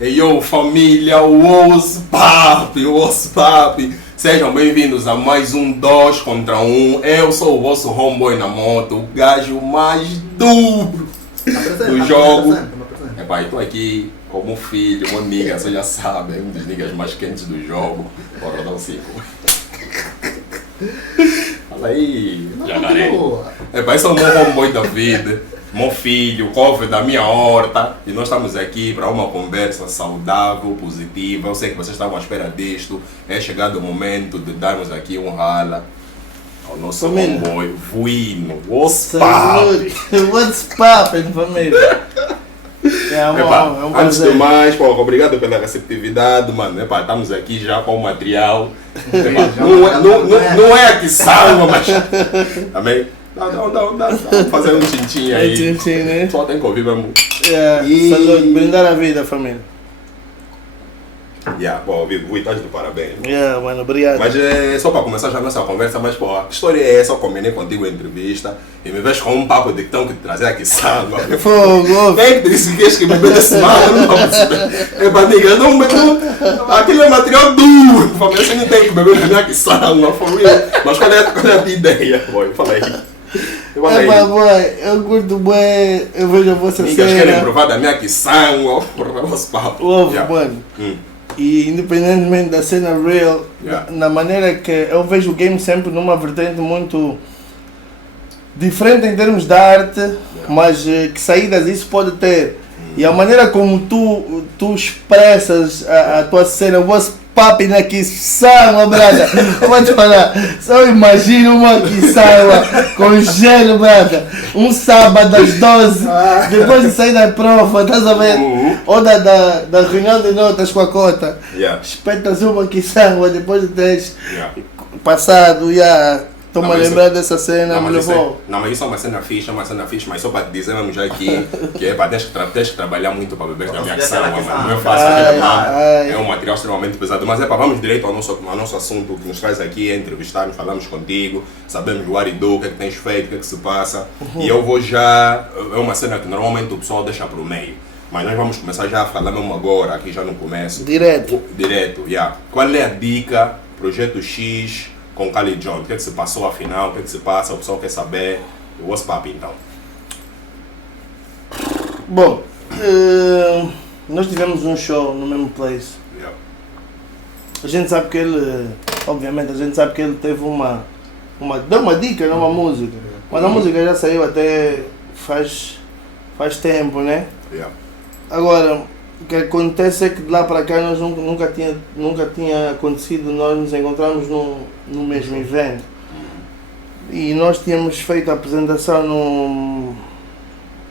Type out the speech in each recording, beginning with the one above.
E eu, família, What's Papi. Sejam bem-vindos a mais um 2 contra 1. Eu sou o vosso homeboy na moto, o gajo mais duro do jogo. Epá, eu tô aqui como filho, uma nigga, vocês já sabem, um dos niggas mais quentes do jogo. Bora dar um 5. Fala aí, jacaré. Epá, esse é o meu homeboy da vida. Meu filho, cover da minha horta, e nós estamos aqui para uma conversa saudável, positiva. Eu sei que vocês estavam à espera disto. É chegado o momento de darmos aqui um rala ao nosso homeboy, Vuino. What's poppin'? What's poppin', família? Antes de mais, pô, obrigado pela receptividade, mano. Epá, estamos aqui já com o material. Epá, não é aqui salva, mas também. Dá, fazer um tintim aí. Tintim, né? Só tem que ouvir mesmo. Saúde, brindar a vida, família. Bom, Vui, estás de parabéns. Mano, obrigado. Mas é só para começar já a nossa conversa, mas pô, a história é essa, eu combinei contigo a entrevista e me vejo com um papo de que estão que te trazer aqui sangue. Fogo! Quem que disse que queres que beber desse mal? Não vou perceber. É bandiga, não bebeu. Aquilo é material duro. Família, você não tem que beber aqui sangue, mas qual é a tua ideia? Boy, fala aí. Eu curto bem, eu vejo a vossa Niggas cena. querem provar da minha que sangue, os papos. Mano. E independentemente da cena real, na maneira que eu vejo o game sempre numa vertente muito diferente em termos de arte, mas que saídas isso pode ter. E a maneira como tu expressas a tua cena, what's poppin' aqui, samba, brada. Vou te falar, só imagina uma quiçawa com gelo, brada. Um sábado às 12, depois de sair da prova, estás a ver? Ou da reunião de notas com a cota. Espetas uma quiçawa depois de teres passado, estou-me a lembrar dessa cena, me levou. Mas isso é uma cena fixe, mas só para te dizer mesmo já aqui, que é para tens que trabalhar muito para beber da minha ação, mano. Não é fácil, é um material extremamente pesado. Mas vamos direito ao nosso assunto que nos traz aqui, é entrevistarmos, falamos contigo, sabemos o Aridu, o que é que tens feito, o que é que se passa. E eu vou já, é uma cena que normalmente o pessoal deixa para o meio. Mas nós vamos começar já a falar mesmo agora, aqui já no começo. Direto, Qual é a dica, Projeto X, com Khalid John? O que é que se passou afinal? O que é que se passa? O pessoal quer saber. What's poppin' então? Bom, nós tivemos um show no mesmo place. A gente sabe que ele, obviamente, teve deu uma dica numa música. Mas a música já saiu até faz tempo, né? Agora, o que acontece é que de lá para cá nós nunca tinha acontecido nós nos encontrarmos no mesmo evento. E nós tínhamos feito a apresentação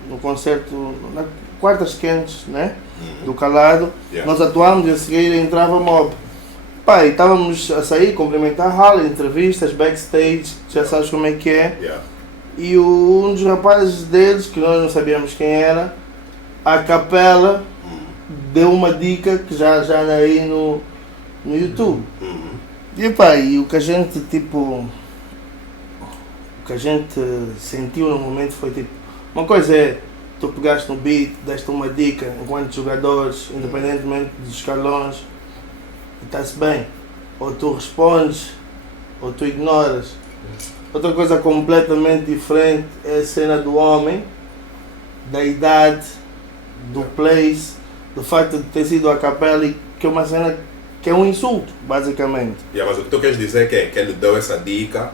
no concerto, na Quartas Quentes, né? Do Calado. Nós atuámos e a seguir entrava Mob. Pai, estávamos a sair, cumprimentar a Hall, entrevistas, backstage, já sabes como é que é. E um dos rapazes deles, que nós não sabíamos quem era, a capela, deu uma dica que já anda aí no YouTube. E pá, e o que a gente sentiu no momento foi tipo, uma coisa é, tu pegaste no beat, deste uma dica enquanto jogadores, independentemente dos escalões, e está-se bem. Ou tu respondes, ou tu ignoras. Outra coisa completamente diferente é a cena do homem, da idade, do place, do facto de ter sido a capela, que é uma cena que é um insulto, basicamente. Mas o que tu queres dizer é que ele deu essa dica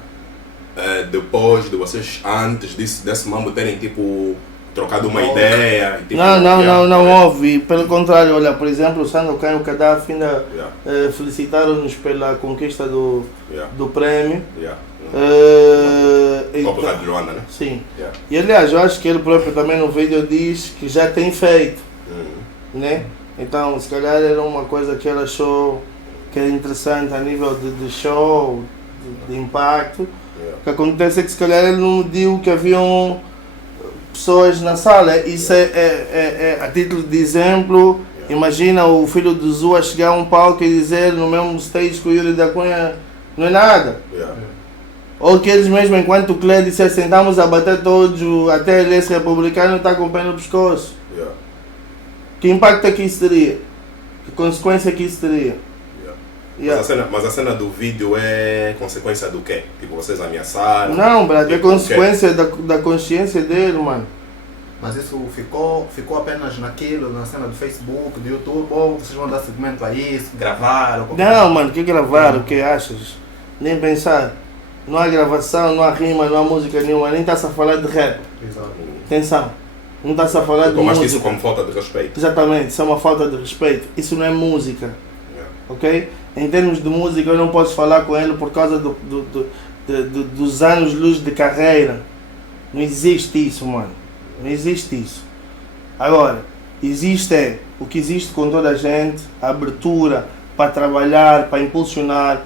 depois de vocês, antes desse mambo terem tipo trocado uma ideia? Tipo, não houve. Pelo contrário, olha, por exemplo, o Sandokan e o Gaddafi ainda felicitaram-nos pela conquista do prémio. Copa da Joana, né? Sim. E aliás, eu acho que ele próprio também no vídeo diz que já tem feito, né? Então, se calhar era uma coisa que ele achou que era interessante a nível de show, de impacto. O que acontece é que se calhar ele não mediu que haviam pessoas na sala. Isso é a título de exemplo. Imagina o filho do Zua chegar a um palco e dizer no mesmo stage que o Yuri da Cunha não é nada. Ou que eles mesmo, enquanto o Clé dissessem, estamos a bater todos, até ele esse republicano está com o pé no pescoço. Que impacto é que isso teria? Que consequência que isso teria? Mas a cena do vídeo é consequência do quê? Tipo, vocês ameaçaram? Não, brother, é consequência da consciência dele, mano. Mas isso ficou apenas naquilo, na cena do Facebook, do YouTube, ou vocês vão dar segmento a isso, gravar? Ou não, mano, que gravar? O que achas? Nem pensar. Não há gravação, não há rima, não há música nenhuma, nem está-se a falar de rap. Exato. Atenção, não está-se a falar de música. Mas isso como falta de respeito. Exatamente, isso é uma falta de respeito. Isso não é música. Ok? Em termos de música, eu não posso falar com ele por causa dos anos-luz de carreira. Não existe isso, mano. Não existe isso. Agora, existe o que existe com toda a gente, a abertura para trabalhar, para impulsionar,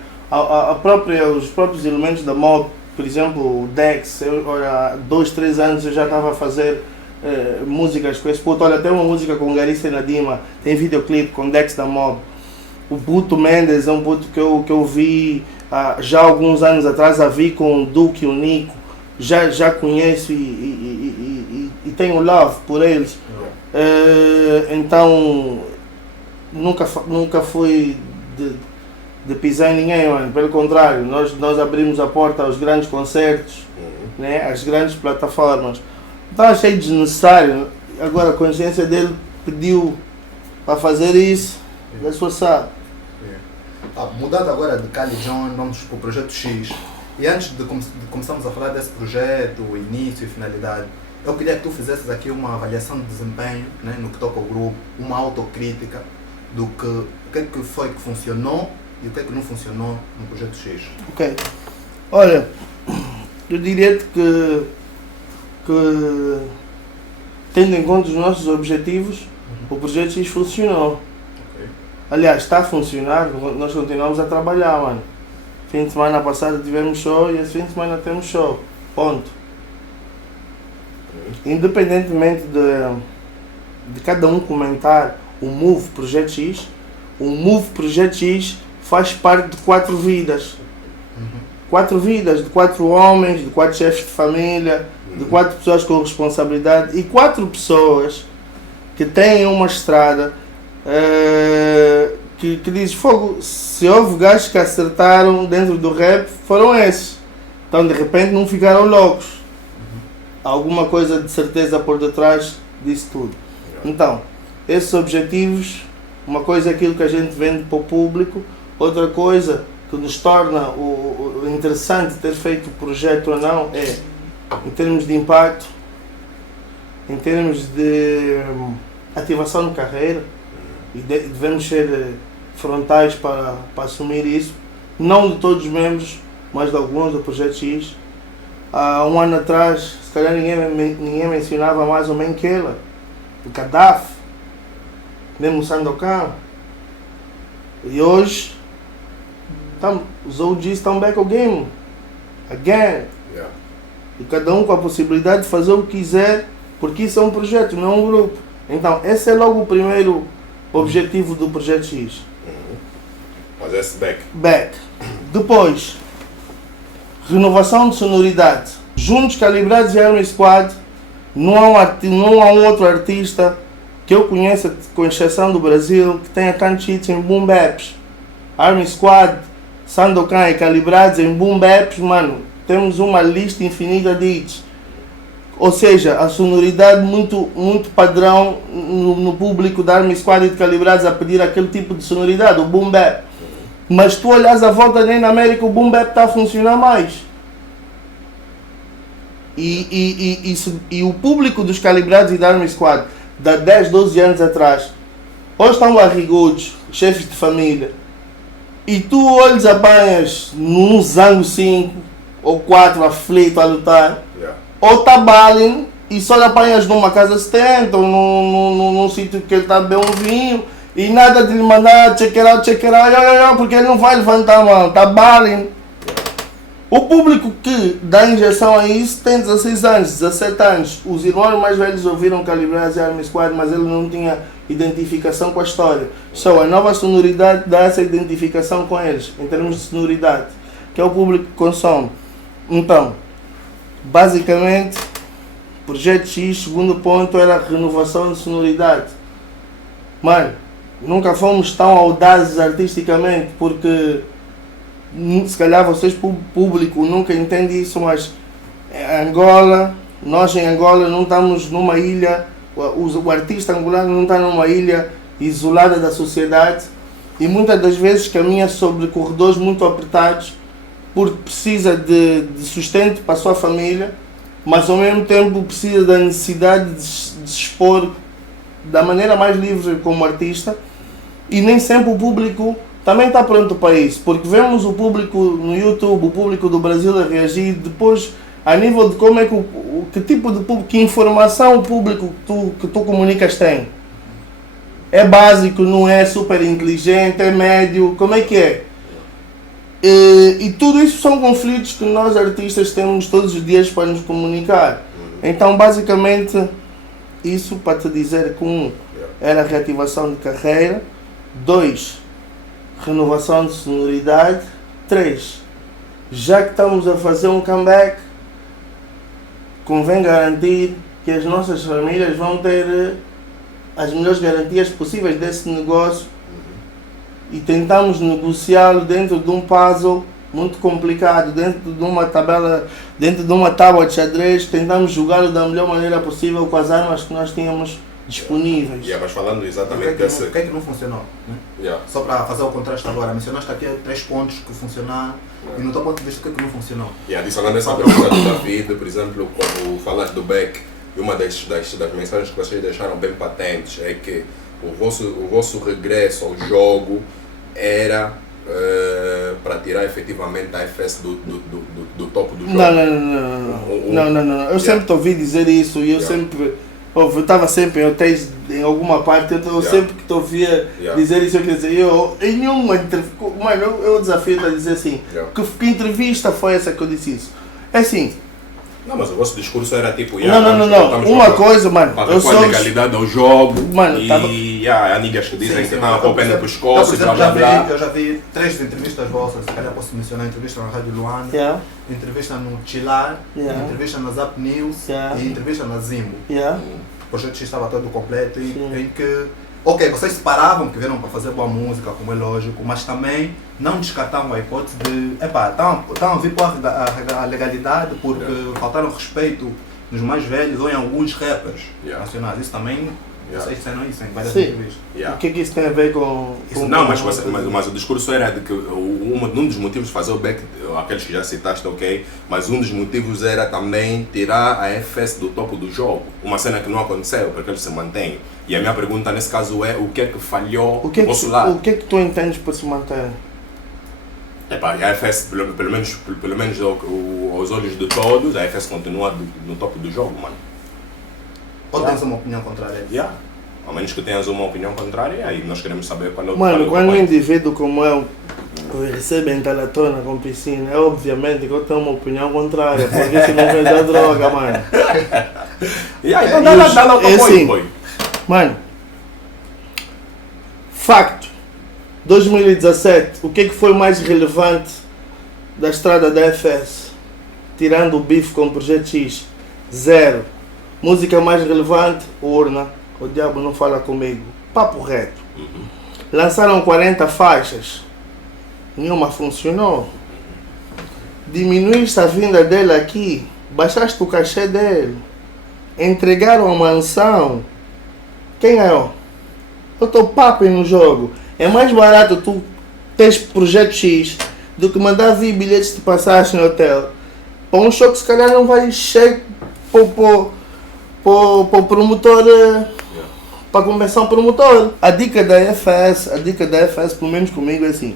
os próprios elementos da mob. Por exemplo, o Dex, há 2, 3 anos eu já estava a fazer músicas com esse puto. Olha, tem uma música com Garissa e Nadima, tem videoclipe com Dex da mob. O Puto Mendes é um puto que eu vi já há alguns anos atrás, vi com o Duque e o Nico, já conheço e tenho love por eles. Então nunca fui de pisar em ninguém, mano. Pelo contrário, nós abrimos a porta aos grandes concertos, né, às grandes plataformas. Então achei desnecessário. Agora a consciência dele pediu para fazer isso. That's what's up. Mudando agora de Cali John, vamos para o Projeto X. E antes de começarmos a falar desse projeto, o início e finalidade, eu queria que tu fizesses aqui uma avaliação de desempenho, né, no que toca ao grupo, uma autocrítica do o que é que foi que funcionou e o que é que não funcionou no Projeto X. Ok. Olha, eu diria-te que tendo em conta os nossos objetivos, o Projeto X funcionou. Aliás, está a funcionar, nós continuamos a trabalhar, mano. Fim de semana passado tivemos show e esse fim de semana temos show. Ponto. Independentemente de cada um comentar o Move Projeto X, o Move Projeto X faz parte de 4 vidas. 4 vidas, de 4 homens, de 4 chefes de família, de 4 pessoas com responsabilidade e 4 pessoas que têm uma estrada que diz fogo, se houve gajos que acertaram dentro do rap, foram esses. Então de repente não ficaram loucos. Há alguma coisa de certeza por detrás disso tudo. Então, esses objetivos, uma coisa é aquilo que a gente vende para o público, outra coisa que nos torna o interessante ter feito o projeto ou não é, em termos de impacto, em termos de ativação de carreira, e devemos ser frontais para assumir isso, não de todos os membros, mas de alguns do Projeto X. Há um ano atrás, se calhar ninguém mencionava mais o Menkela, o Gaddafi, mesmo o Sandokan. E hoje, os OGs estão back ao game, again. E cada um com a possibilidade de fazer o que quiser, porque isso é um projeto, não é um grupo. Então, esse é logo o primeiro objetivo do Projeto X. Mas esse back. Depois, renovação de sonoridade. Juntos, Calibrados e Army Squad, não há um outro artista que eu conheça, com exceção do Brasil, que tenha tantos hits em boom baps. Army Squad, Sandokan e Calibrados em boom baps, mano, temos uma lista infinita de hits. Ou seja, a sonoridade muito padrão no público da Army Squad e de Calibrados a pedir aquele tipo de sonoridade, o boom bap. Mas tu olhas à volta, nem na América o boom bap está a funcionar mais. E o público dos Calibrados e da Army Squad, de 10, 12 anos atrás, hoje estão barrigudos, chefes de família, e tu olhas, apanhas num Zango 5 ou 4 aflito a lutar, ou está balling e só lhe apanhas numa casa 70 ou num sítio que ele está a beber um vinho e nada de lhe mandar check it out, porque ele não vai levantar a mão, está balling. O público que dá injeção a isso tem 16 anos, 17 anos. Os irmãos mais velhos ouviram Calibrados e Army Squad, mas ele não tinha identificação com a história. Só a nova sonoridade dá essa identificação com eles, em termos de sonoridade, que é o público que consome. Então, basicamente, Projeto X, segundo ponto, era a renovação de sonoridade. Mano, nunca fomos tão audazes artisticamente, porque se calhar vocês, público, nunca entende isso, mas Angola, nós em Angola não estamos numa ilha, o artista angolano não está numa ilha isolada da sociedade e muitas das vezes caminha sobre corredores muito apertados porque precisa de sustento para a sua família, mas ao mesmo tempo precisa da necessidade de se expor da maneira mais livre como artista, e nem sempre o público também está pronto para isso, porque vemos o público no YouTube, o público do Brasil a reagir, depois a nível de como é que tipo de público, que informação o público que tu comunicas tem. É básico, não é super inteligente, é médio, como é que é? E tudo isso são conflitos que nós artistas temos todos os dias para nos comunicar. Então basicamente isso para te dizer que 1 era a reativação de carreira, 2 renovação de sonoridade, 3 já que estamos a fazer um comeback, convém garantir que as nossas famílias vão ter as melhores garantias possíveis desse negócio e tentamos negociá-lo dentro de um puzzle muito complicado, dentro de uma tabela, dentro de uma tábua de xadrez, tentamos jogá-lo da melhor maneira possível com as armas que nós tínhamos disponíveis. Mas falando exatamente desse... O que é que não funcionou? Né? Só para fazer o contraste agora, mencionaste aqui 3 pontos que funcionaram e no teu ponto de vista o que é que não funcionou? Adicionando essa pergunta do David, por exemplo, quando falaste do Beck, e uma das mensagens que vocês deixaram bem patentes é que o vosso regresso ao jogo era para tirar efetivamente a FS do topo do jogo. Não. Eu sempre te ouvi dizer isso e eu sempre... Eu estava sempre em hotéis em alguma parte, eu sempre que te ouvia dizer isso, eu queria dizer, em nenhuma entrevista, mano, eu desafio a dizer assim, que entrevista foi essa que eu disse isso? É assim. Não, mas o vosso discurso era tipo, não. Uma coisa, mano, eu sou legalidade ao jogo, mano, e há niggas que dizem que estão a pôr pena para os pescoços, blá blá blá. Eu já vi 3 entrevistas vossas, se calhar posso mencionar a entrevista na Rádio Luana, entrevista no Chilar, entrevista na Zap News e entrevista na Zimbo. O projeto X estava todo completo em que, ok, vocês separavam que vieram para fazer boa música, como é lógico, mas também não descartavam a hipótese de, estão a vir para a legalidade porque faltaram respeito nos mais velhos ou em alguns rappers nacionais. Isso também, vocês disseram isso em várias entrevistas. O que isso tem a ver com... Não, mas o discurso era de que um dos motivos de fazer o back, aqueles que já citaste, ok, mas um dos motivos era também tirar a FS do topo do jogo. Uma cena que não aconteceu, porque eles se mantêm. E a minha pergunta nesse caso é, o que é que falhou do vosso lado? O que é que tu entendes para se manter? A FS, pelo menos aos olhos de todos, a FS continua no topo do jogo, mano. Ou tens uma opinião contrária? A menos que tenhas uma opinião contrária, aí nós queremos saber qual é o... Mano, quando um indivíduo como eu recebe entalhatona com piscina, é obviamente que eu tenho uma opinião contrária, porque isso não vem da droga, mano. Então dá o apoio, boy. Mano, facto, 2017, o que é que foi mais relevante da estrada da FS? Tirando o bife com o Projeto X, 0. Música mais relevante, Urna, O Diabo Não Fala Comigo, papo reto. Lançaram 40 faixas, nenhuma funcionou. Diminuíste a vinda dele aqui, baixaste o cachê dele, entregaram a mansão. Quem ganhou? Eu estou papo no jogo. É mais barato tu teres Projeto X do que mandar vir bilhetes de passagem no hotel para um show que se calhar não vai encher para o promotor, para a convenção promotor. A dica da FS, pelo menos comigo, é assim,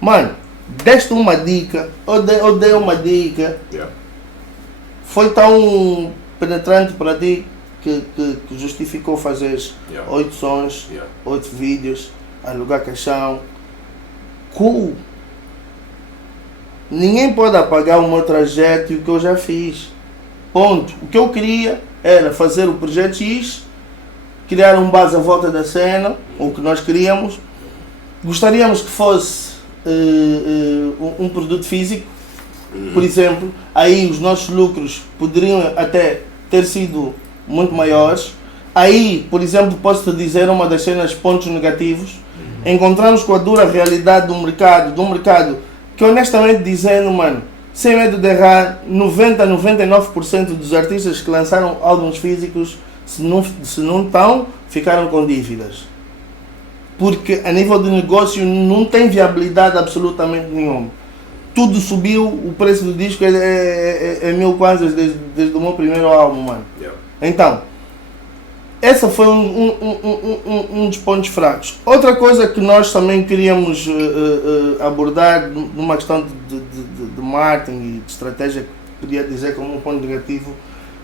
mano, deste uma dica, ou dei uma dica, foi tão penetrante para ti que justificou fazer 8 sons, 8 vídeos, alugar caixão, cool. Ninguém pode apagar o meu trajeto e o que eu já fiz. Ponto. O que eu queria era fazer o Projeto X, criar um base à volta da cena, o que nós queríamos. Gostaríamos que fosse um produto físico, por exemplo. Aí os nossos lucros poderiam até ter sido muito maiores, Aí, por exemplo, posso te dizer uma das cenas, pontos negativos. Encontramos com a dura realidade do mercado, que honestamente dizendo, mano, sem medo de errar, 99% dos artistas que lançaram álbuns físicos, se não estão, ficaram com dívidas. Porque a nível de negócio não tem viabilidade absolutamente nenhuma. Tudo subiu, o preço do disco é 1000 kwanzas desde o meu primeiro álbum, mano. Então, esse foi um dos pontos fracos. Outra coisa que nós também queríamos abordar numa questão de marketing e de estratégia, que podia dizer como um ponto negativo,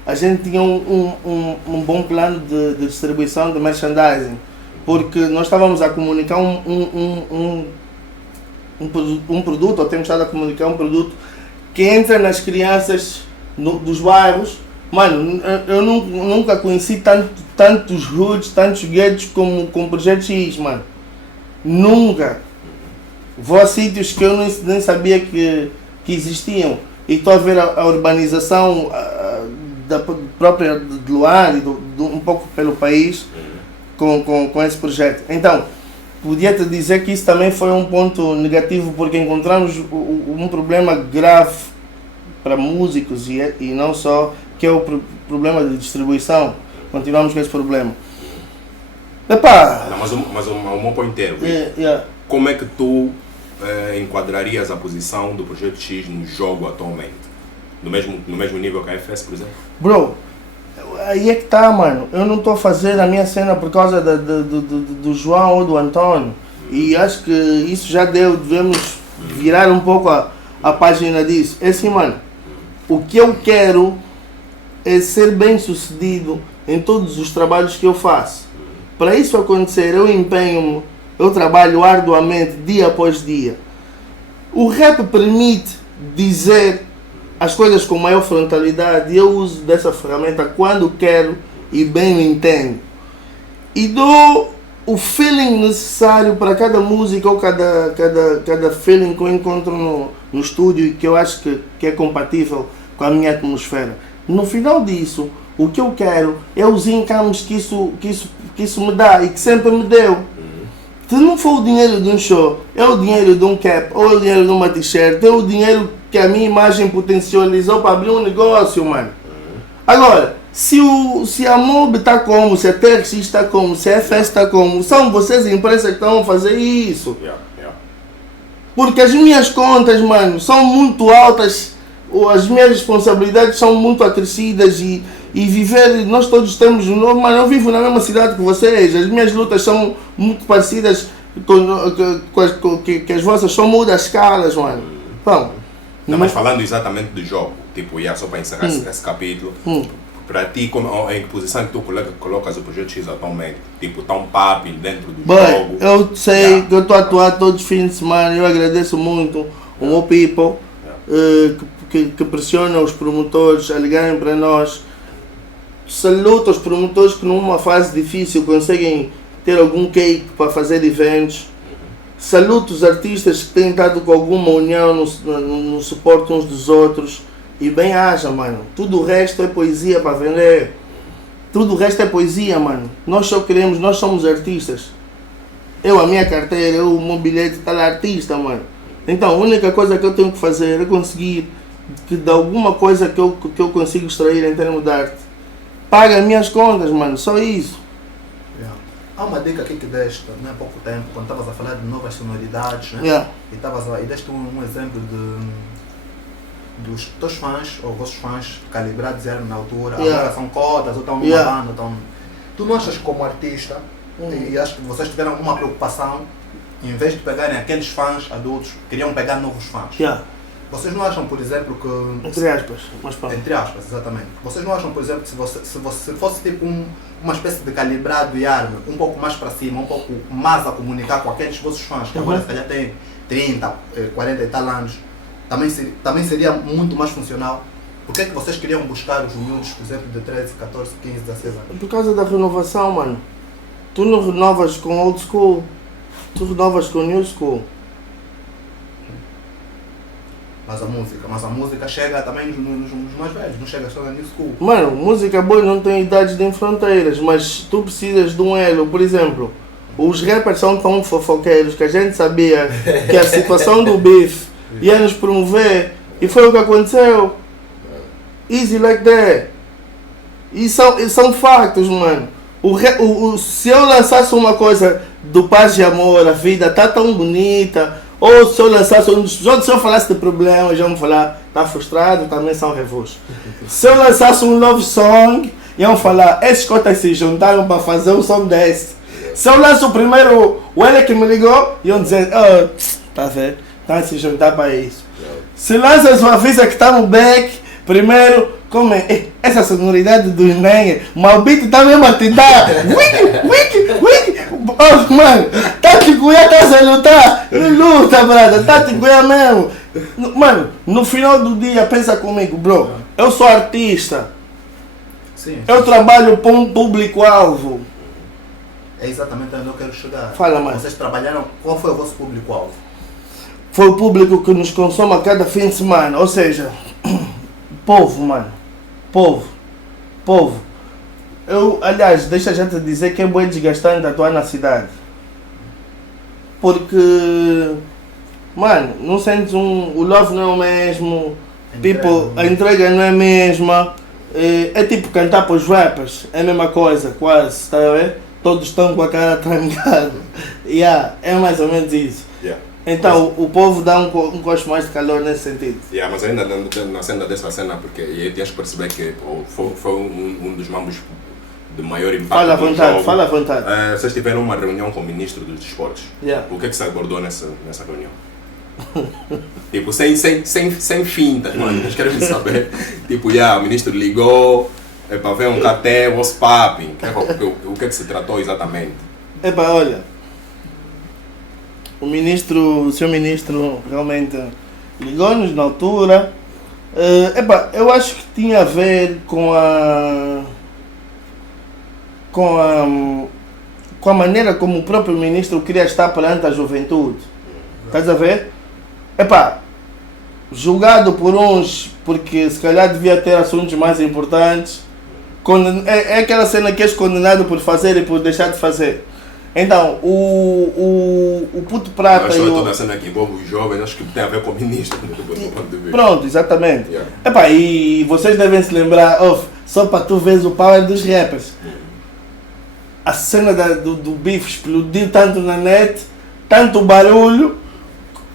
a gente tinha um bom plano de distribuição de merchandising, porque nós estávamos a comunicar um produto, ou temos estado a comunicar um produto que entra nas crianças dos bairros. Mano, eu nunca conheci tantos hoods, tantos guetos como com o Projeto X, mano. Nunca. Vou a sítios que eu nem sabia que existiam. E estou a ver a urbanização da própria de Luanda e um pouco pelo país com esse projeto. Então, podia-te dizer que isso também foi um ponto negativo, porque encontramos um problema grave para músicos e não só, que é o problema de distribuição. Continuamos com esse problema. Epá. Mas o meu ponto é, como é que tu enquadrarias a posição do Projeto X no jogo atualmente? No mesmo nível que a FS, por exemplo? Bro, aí é que tá, mano. Eu não estou a fazer a minha cena por causa do João ou do Antônio. E acho que isso já devemos virar um pouco a página disso. É assim, mano. O que eu quero é ser bem sucedido em todos os trabalhos que eu faço. Para isso acontecer, eu empenho-me, eu trabalho arduamente dia após dia. O rap permite dizer as coisas com maior frontalidade e eu uso dessa ferramenta quando quero e bem o entendo. E dou o feeling necessário para cada música ou cada feeling que eu encontro no estúdio e que eu acho que é compatível com a minha atmosfera. No final disso, o que eu quero é os incomes que isso me dá e que sempre me deu. Se não for o dinheiro de um show, é o dinheiro de um cap, ou é o dinheiro de uma t-shirt, é o dinheiro que a minha imagem potencializou para abrir um negócio, mano. Agora, se a MOB está como, se a TRX está como, se a FS está como, são vocês a empresa que estão a fazer isso. Porque as minhas contas, mano, são muito altas, as minhas responsabilidades são muito acrescidas e viver, nós todos temos, mano, eu vivo na mesma cidade que vocês, as minhas lutas são muito parecidas que as vossas, são muitas escalas, mano. Então, não, mas falando exatamente do jogo, tipo, só para encerrar esse capítulo, para ti, em que posição que tu colocas o Projeto X atualmente? Tipo, tão papi dentro do jogo? Eu sei que eu estou a atuar todos os fins de semana, eu agradeço muito o meu people que pressiona os promotores a ligarem para nós. Saluto aos promotores que numa fase difícil conseguem ter algum cake para fazer eventos. Saluto os artistas que têm estado com alguma união no suporte uns dos outros. E bem haja, mano. Tudo o resto é poesia para vender. Tudo o resto é poesia, mano. Nós só queremos, nós somos artistas. A minha carteira, o meu bilhete está lá, artista, mano. Então a única coisa que eu tenho que fazer é conseguir que de alguma coisa que eu consigo extrair em termos de arte, paga as minhas contas, mano, só isso. Há uma dica aqui que deste há pouco tempo, quando estavas a falar de novas sonoridades, né? E deste um exemplo dos teus fãs, ou vossos fãs, calibrados eram na altura, agora são cotas, ou estão numa banda, Tu não achas que como artista, e acho que vocês tiveram uma preocupação, em vez de pegarem aqueles fãs adultos, queriam pegar novos fãs? Vocês não acham, por exemplo, que... Entre aspas, mas pronto. Entre aspas, exatamente. Vocês não acham, por exemplo, que se fosse tipo uma espécie de calibrado e arma, um pouco mais para cima, um pouco mais a comunicar com aqueles vossos fãs, que agora se calhar têm 30, 40 e tal anos, também seria muito mais funcional? Por que é que vocês queriam buscar os miúdos, por exemplo, de 13, 14, 15, 16 anos? Por causa da renovação, mano. Tu não renovas com old school, tu renovas com new school. Mas a música chega também nos mais velhos, não chega só na new school. Mano, música boa não tem idades nem fronteiras, mas tu precisas de um elo. Por exemplo, os rappers são tão fofoqueiros que a gente sabia que a situação do beef ia nos promover, e foi o que aconteceu. Easy like that. E são factos, mano. Se eu lançasse uma coisa do paz e amor, a vida tá tão bonita, ou se eu lançasse se eu falasse de problemas, já vão falar, tá frustrado, também são revôs. Se eu lançasse um love song, iam falar, esses cotas se juntaram para fazer um som desse. Se eu lanço o primeiro, o ele que me ligou, iam dizer, tá vendo, tá se juntar para isso. Se lanças uma visa que tá no back, primeiro, como é? Essa sonoridade do Nengue, mas o beat tá mesmo a tentar. Wiki. Oh, mano, Tati Cuiá tá sem lutar. Não luta, brother. Tati Cuiá mesmo. Mano, no final do dia, pensa comigo, bro. Eu sou artista. Sim. Eu trabalho para um público-alvo. É exatamente onde eu quero chegar. Fala, mano. Vocês trabalharam, qual foi o vosso público-alvo? Foi o público que nos consome a cada fim de semana. Ou seja, povo, mano. Povo. Aliás, deixa a gente dizer que é bem desgastante atuar na cidade. Porque, mano, não sentes o love não é o mesmo, a entrega não é a mesma. É tipo cantar para os rappers, é a mesma coisa, quase, está a ver? Todos estão com a cara trancada. É mais ou menos isso. Então, o povo dá um gosto mais de calor nesse sentido. Mas ainda na cena dessa cena, porque tens que perceber que foi um dos mambos de maior impacto. Fala à vontade. Vocês tiveram uma reunião com o ministro dos desportos. O que é que se abordou nessa reunião? Tipo, sem fintas, mano. Nós queremos saber. Tipo, o ministro ligou, para ver um KT, what's popping? O que é que se tratou exatamente? Olha. O seu ministro realmente ligou-nos na altura. Eu acho que tinha a ver com a maneira como o próprio ministro queria estar perante a juventude. Estás a ver? Julgado por uns porque se calhar devia ter assuntos mais importantes. É aquela cena que és condenado por fazer e por deixar de fazer. Então, o Puto Prata... Mas toda a cena que envolve os jovens, acho que tem a ver com o ministro. Pronto, exatamente. E vocês devem se lembrar, só para tu veres o power dos rappers. A cena do beef explodiu tanto na net, tanto barulho,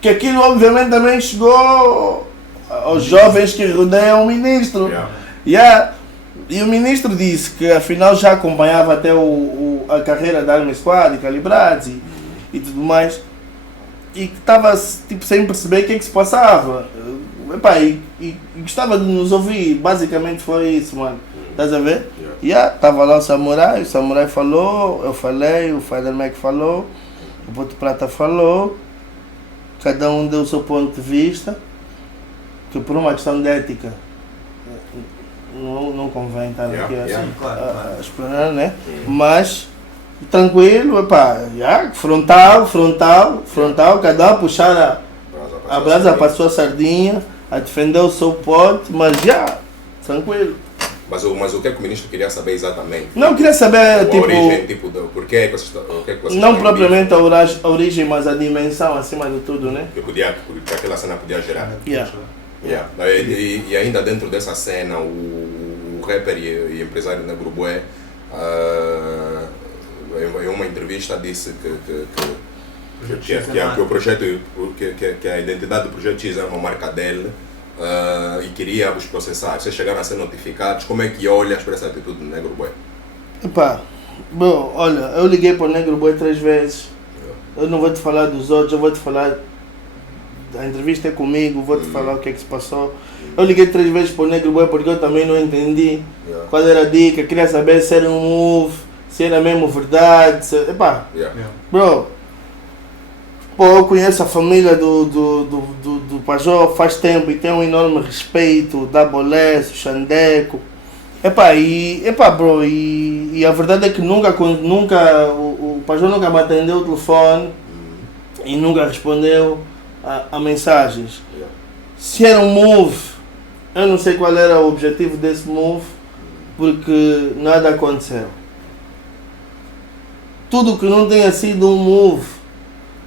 que aquilo obviamente também chegou aos jovens que rodeiam o ministro. E o ministro disse que afinal já acompanhava até a carreira da Army Squad e Calibrados e tudo mais, e que estava tipo, sem perceber o que é que se passava. E gostava de nos ouvir, basicamente foi isso, mano. Estás a ver? Estava lá o Samurai falou, eu falei, o Father Mac falou, o Puto Prata falou, cada um deu o seu ponto de vista, que por uma questão de ética não convém estar aqui a explanar, né? Mas tranquilo, frontal, cada um puxar a brasa para a sua sardinha, a defender o seu pote, mas tranquilo. Mas o que é que o ministro queria saber exatamente? Não, queria saber a origem, porquê que vocês não propriamente a origem, mas a dimensão acima de tudo, né? Que aquela cena podia gerar. E ainda dentro dessa cena, o rapper e empresário Negro Bué, em uma entrevista disse que o projeto, que a identidade do projeto X era uma marca dele, e queria os processar. Vocês chegaram a ser notificados. Como é que olhas para essa atitude do Negro Bué? Bom, olha, eu liguei para o Negro Bué 3 vezes. Eu não vou te falar dos outros, eu vou te falar. A entrevista é comigo, vou te falar o que é que se passou. Eu liguei 3 vezes para o Negro Bué porque eu também não entendi qual era a dica. Queria saber se era um move, se era mesmo verdade. Bro, eu conheço a família do Pajó faz tempo e tenho um enorme respeito, o Double S, o Xandeco. Bro, e a verdade é que nunca o Pajó nunca me atendeu o telefone e nunca respondeu a mensagens. Se era um move, eu não sei qual era o objetivo desse move, porque nada aconteceu. Tudo que não tenha sido um move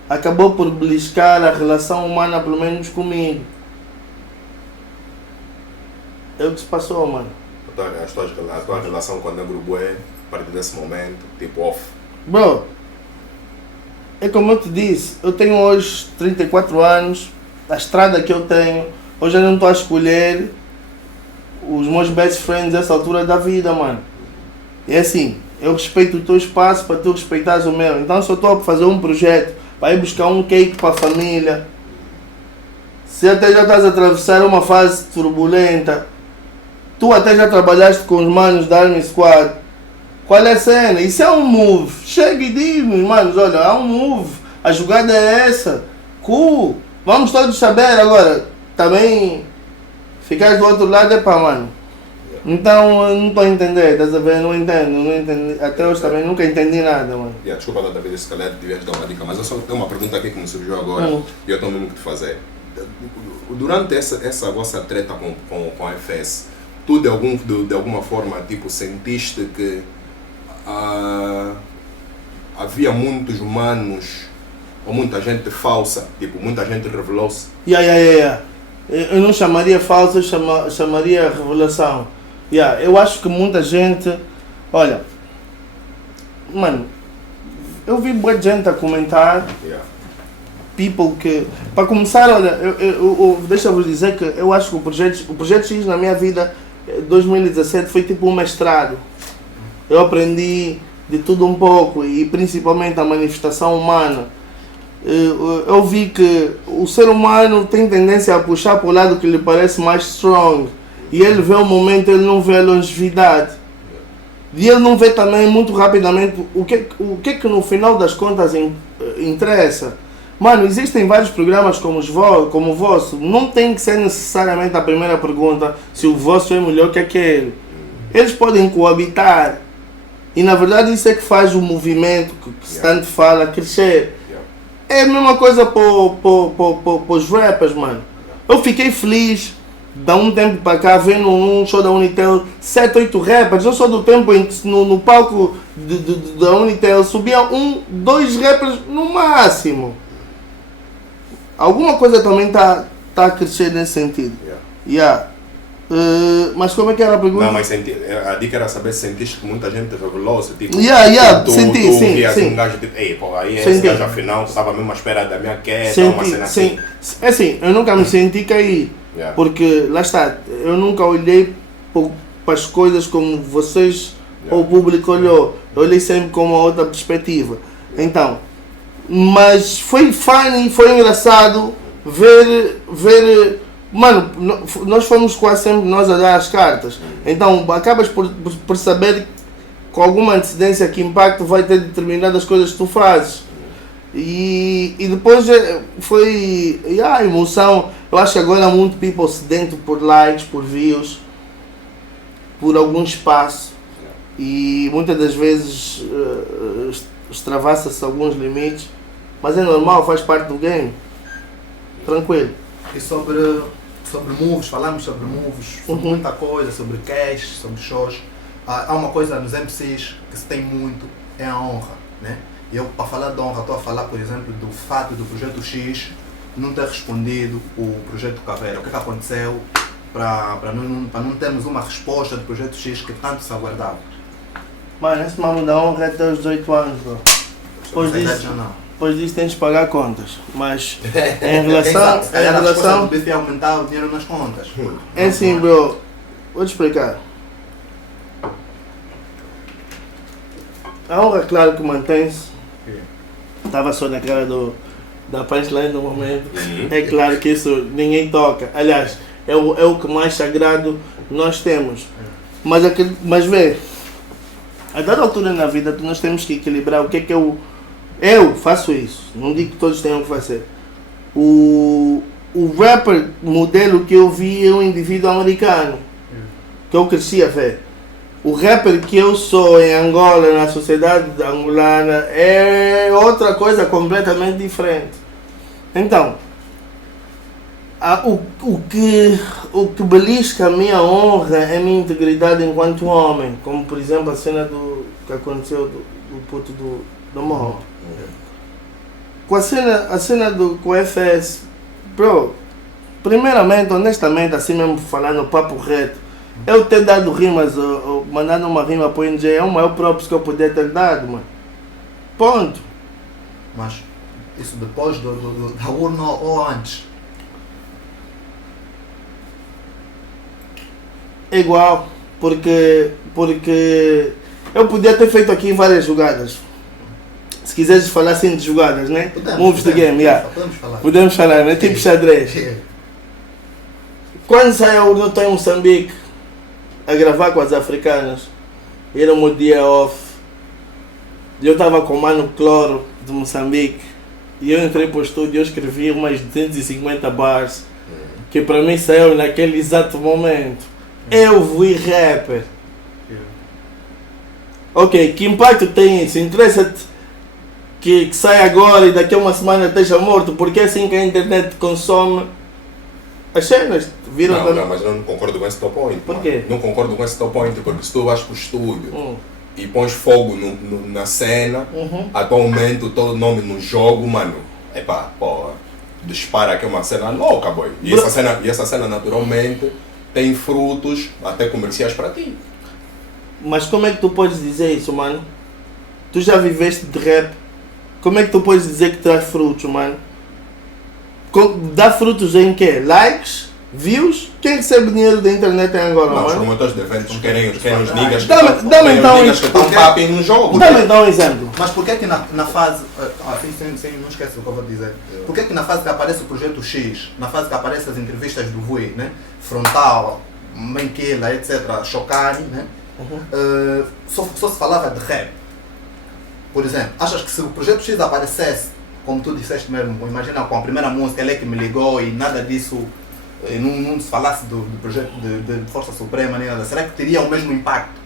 acabou por beliscar a relação humana, pelo menos comigo. É o que se passou, mano. A tua relação com a Negro Bué, a partir desse momento, tipo off. Bro, é como eu te disse, eu tenho hoje 34 anos, a estrada que eu tenho, hoje eu não estou a escolher os meus best friends nessa altura da vida, mano. É assim, eu respeito o teu espaço para tu respeitares o meu. Então se eu estou a fazer um projeto para ir buscar um cake para a família, se até já estás a atravessar uma fase turbulenta, tu até já trabalhaste com os manos da Army Squad, qual é a cena? Isso é um move. Chega e diz-me, manos, olha, há um move, a jogada é essa, cool, vamos todos saber. Agora, também ficar do outro lado é pá, mano. Então eu não estou a entender, estás a ver? Não entendo. Até hoje também nunca entendi nada, mano. Desculpa lá, David, se calhar devias dar uma dica, mas eu só tenho uma pergunta aqui que me surgiu agora e eu estou mesmo que te fazer. Durante essa vossa treta com a FS, tu de alguma forma tipo, sentiste que havia muitos manos ou muita gente falsa, tipo, muita gente revelou-se? Eu não chamaria falsa, eu chamaria revelação. Eu acho que muita gente, olha, mano, eu vi boa gente a comentar, people que, para começar, olha, deixa-vos dizer que eu acho que o projeto X na minha vida, 2017, foi tipo um mestrado. Eu aprendi de tudo um pouco e principalmente a manifestação humana. Eu vi que o ser humano tem tendência a puxar para o lado que lhe parece mais strong, e ele vê o momento, ele não vê a longevidade, e ele não vê também muito rapidamente o que no final das contas interessa. Mano, existem vários programas como o vosso, não tem que ser necessariamente a primeira pergunta se o vosso é melhor que aquele. Eles podem coabitar, e na verdade isso é que faz o movimento que se tanto fala crescer. É a mesma coisa para os rappers, mano. Eu fiquei feliz, de um tempo para cá, vendo num show da Unitel 7, 8 rappers. Eu sou do tempo em que no palco da Unitel subia 1, 2 rappers no máximo. Alguma coisa também tá a crescer nesse sentido. Mas como é que era a pergunta? Não, mas a dica era saber se sentiste que muita gente revelou-se, tipo, senti, um gajo tipo, ei, pô, aí esse gajo afinal estava mesmo à espera da minha queda, uma cena assim. É assim, eu nunca me senti cair, porque, lá está, eu nunca olhei para as coisas como vocês ou o público olhou, eu olhei sempre com uma outra perspectiva. Então, mas foi funny, foi engraçado ver. Mano, nós fomos quase sempre nós a dar as cartas. Então acabas por saber com alguma antecedência que impacto vai ter determinadas coisas que tu fazes. E depois foi a emoção. Eu acho que agora há muito people sedento por likes, por views, por algum espaço. E muitas das vezes extravassa-se alguns limites. Mas é normal, faz parte do game. Tranquilo. E sobre moves, falamos sobre moves, sobre muita coisa, sobre cash, sobre shows. Há uma coisa nos MCs que se tem muito, é a honra, né? E eu, para falar de honra, estou a falar, por exemplo, do fato do Projeto X não ter respondido o Projeto Caveira. O que aconteceu para não termos uma resposta do Projeto X que tanto se aguardava? Mano, esse mamo da honra é até os 18 anos, bro. Depois disso tens de pagar contas, mas em relação... A resposta do BF é aumentar o dinheiro nas contas. É assim, bro, vou te explicar. A honra, claro que mantém-se. Estava só na cara da punchline do momento. É claro que isso ninguém toca. Aliás, é o que mais sagrado nós temos. Mas vê, a dada altura na vida nós temos que equilibrar o que é que eu faço isso, não digo que todos tenham que fazer. O rapper modelo que eu vi é um indivíduo americano, que eu cresci a ver. O rapper que eu sou em Angola, na sociedade angolana, é outra coisa completamente diferente. Então, O que belisca a minha honra é a minha integridade enquanto homem, como por exemplo a cena que aconteceu do puto do Morro. Com a cena com o FS, bro, primeiramente, honestamente, assim mesmo falando papo reto, eu ter dado rimas, ou mandando uma rima para o NJ é o maior próprio que eu podia ter dado, mano. Ponto. Mas isso depois da urna ou antes? É igual, porque eu podia ter feito aqui várias jogadas. Se quiseres falar assim de jogadas, né? Moves the game, yeah. Podemos falar, né? Tipo xadrez. Quando saiu o Urno em Moçambique a gravar com as africanas, era o meu dia off. Eu estava com o Mano Cloro de Moçambique e eu entrei para o estúdio e eu escrevi umas 250 bars que para mim saiu naquele exato momento. Eu fui rapper. Ok, que impacto tem isso? Interessa-te que sai agora e daqui a uma semana esteja morto, porque é assim que a internet consome as cenas. Viram não, mas eu não concordo com esse teu point. Por quê? Não concordo com esse teu point, porque se tu vais para o estúdio e pões fogo na cena, atualmente todo nome no jogo, mano, epá, porra, dispara aqui uma cena louca, boy. E essa cena naturalmente tem frutos até comerciais para ti. Mas como é que tu podes dizer isso, mano? Tu já viveste de rap. Como é que tu podes dizer que traz frutos, mano? Dá frutos em quê? Likes? Views? Quem recebe dinheiro da internet em Angola, mano? Os promotores de eventos querem os niggas Dá-me então que estão papem no jogo. Dá-me então um exemplo. Mas porquê que na fase... não esquece o que eu vou dizer. Porquê que na fase que aparece o Projeto X, na fase que aparecem as entrevistas do Vui, né? Frontal, Menquila, etc., Chocani, né? Só se falava de rap. Por exemplo, achas que se o Projeto X aparecesse, como tu disseste mesmo, imagina com a primeira música, ele é que me ligou e nada disso, não se falasse do projeto de Força Suprema nem nada, será que teria o mesmo impacto?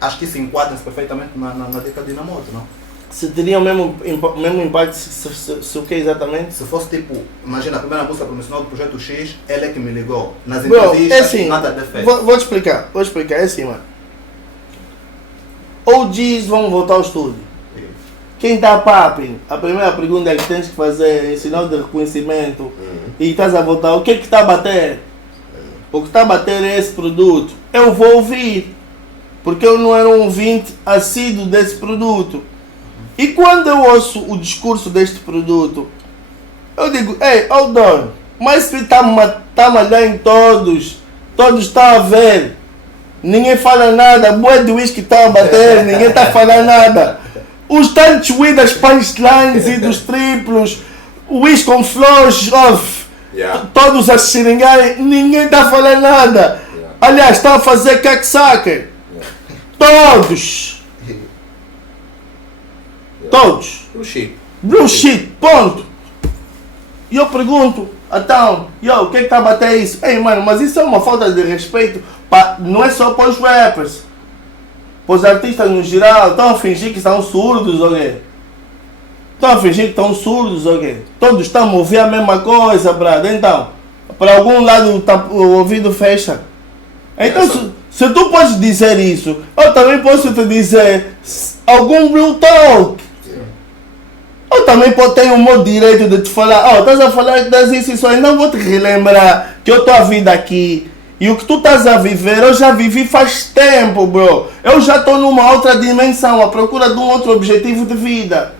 Acho que isso enquadra-se perfeitamente na década de Inamoto, não? Se teria o mesmo impacto, se o que exatamente? Se fosse tipo, imagina a primeira música promocional do Projeto X, ele é que me ligou. Nas entrevistas, é assim, nada de feito. Vou te explicar, é assim, mano. OGs vão voltar ao estúdio. Quem está papping, a primeira pergunta que tens que fazer é sinal de reconhecimento e estás a voltar, o que é que está a bater? O que está a bater é esse produto. Eu vou ouvir, porque eu não era um ouvinte assíduo desse produto. E quando eu ouço o discurso deste produto, eu digo, ei, hold on, mas se está a malhar em todos estão a ver, ninguém fala nada, bué de whisky está a bater, ninguém está a falar nada. Os tantos das punchlines e dos triplos, o Wish com flows off, todos a seringarem, ninguém está a falar nada. Aliás, estão a fazer cacksucker. Todos. Blue shit, ponto. E eu pergunto, então, o que é que está a bater isso? Ei, mano, mas isso é uma falta de respeito, não é só para os rappers. Para os artistas no geral, estão a fingir que estão surdos, ok? Todos estão a ouvir a mesma coisa, brother. Então, para algum lado o ouvido fecha. Então, se tu podes dizer isso, eu também posso te dizer algum real talk. Eu também tenho o meu direito de te falar, estás a falar que das isso, então vou te relembrar que eu estou a vir daqui. E o que tu estás a viver, eu já vivi faz tempo, bro. Eu já estou numa outra dimensão, à procura de um outro objetivo de vida.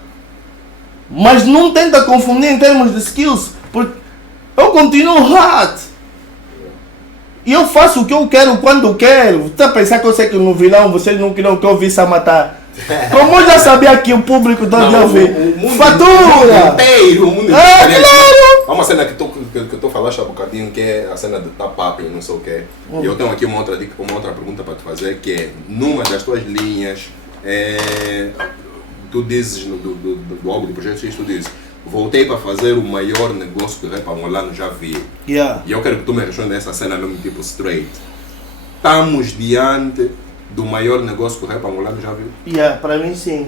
Mas não tenta confundir em termos de skills, porque eu continuo hot. E eu faço o que eu quero quando eu quero. Você pensar que eu sei que no vilão vocês não queriam que eu visse a matar. Como eu já sabia que o público todo ia ouvir. Fatura! O mundo inteiro. Claro! Há uma cena que tu falaste há bocadinho, que é a cena de tap-up e não sei o quê. E eu tenho aqui uma outra pergunta para te fazer, que é, numa das tuas linhas, tu dizes, do álbum do Projeto X, tu dizes, voltei para fazer o maior negócio que o rap angolano já viu. E eu quero que tu me responda essa cena mesmo tipo straight. Estamos diante do maior negócio que o rap angolano já viu? Para mim sim.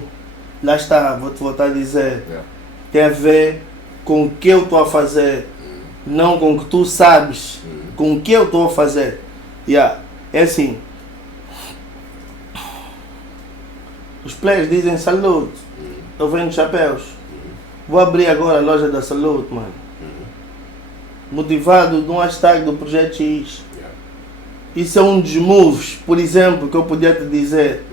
Lá está, vou-te voltar a dizer. Tem a ver com o que eu estou a fazer não com o que tu sabes, com o que eu estou a fazer. Yeah. É assim, os players dizem salute, eu venho de chapéus, vou abrir agora a loja da salute, mano. Motivado de um hashtag do Projeto X. Isso é um dos moves, por exemplo, que eu podia te dizer.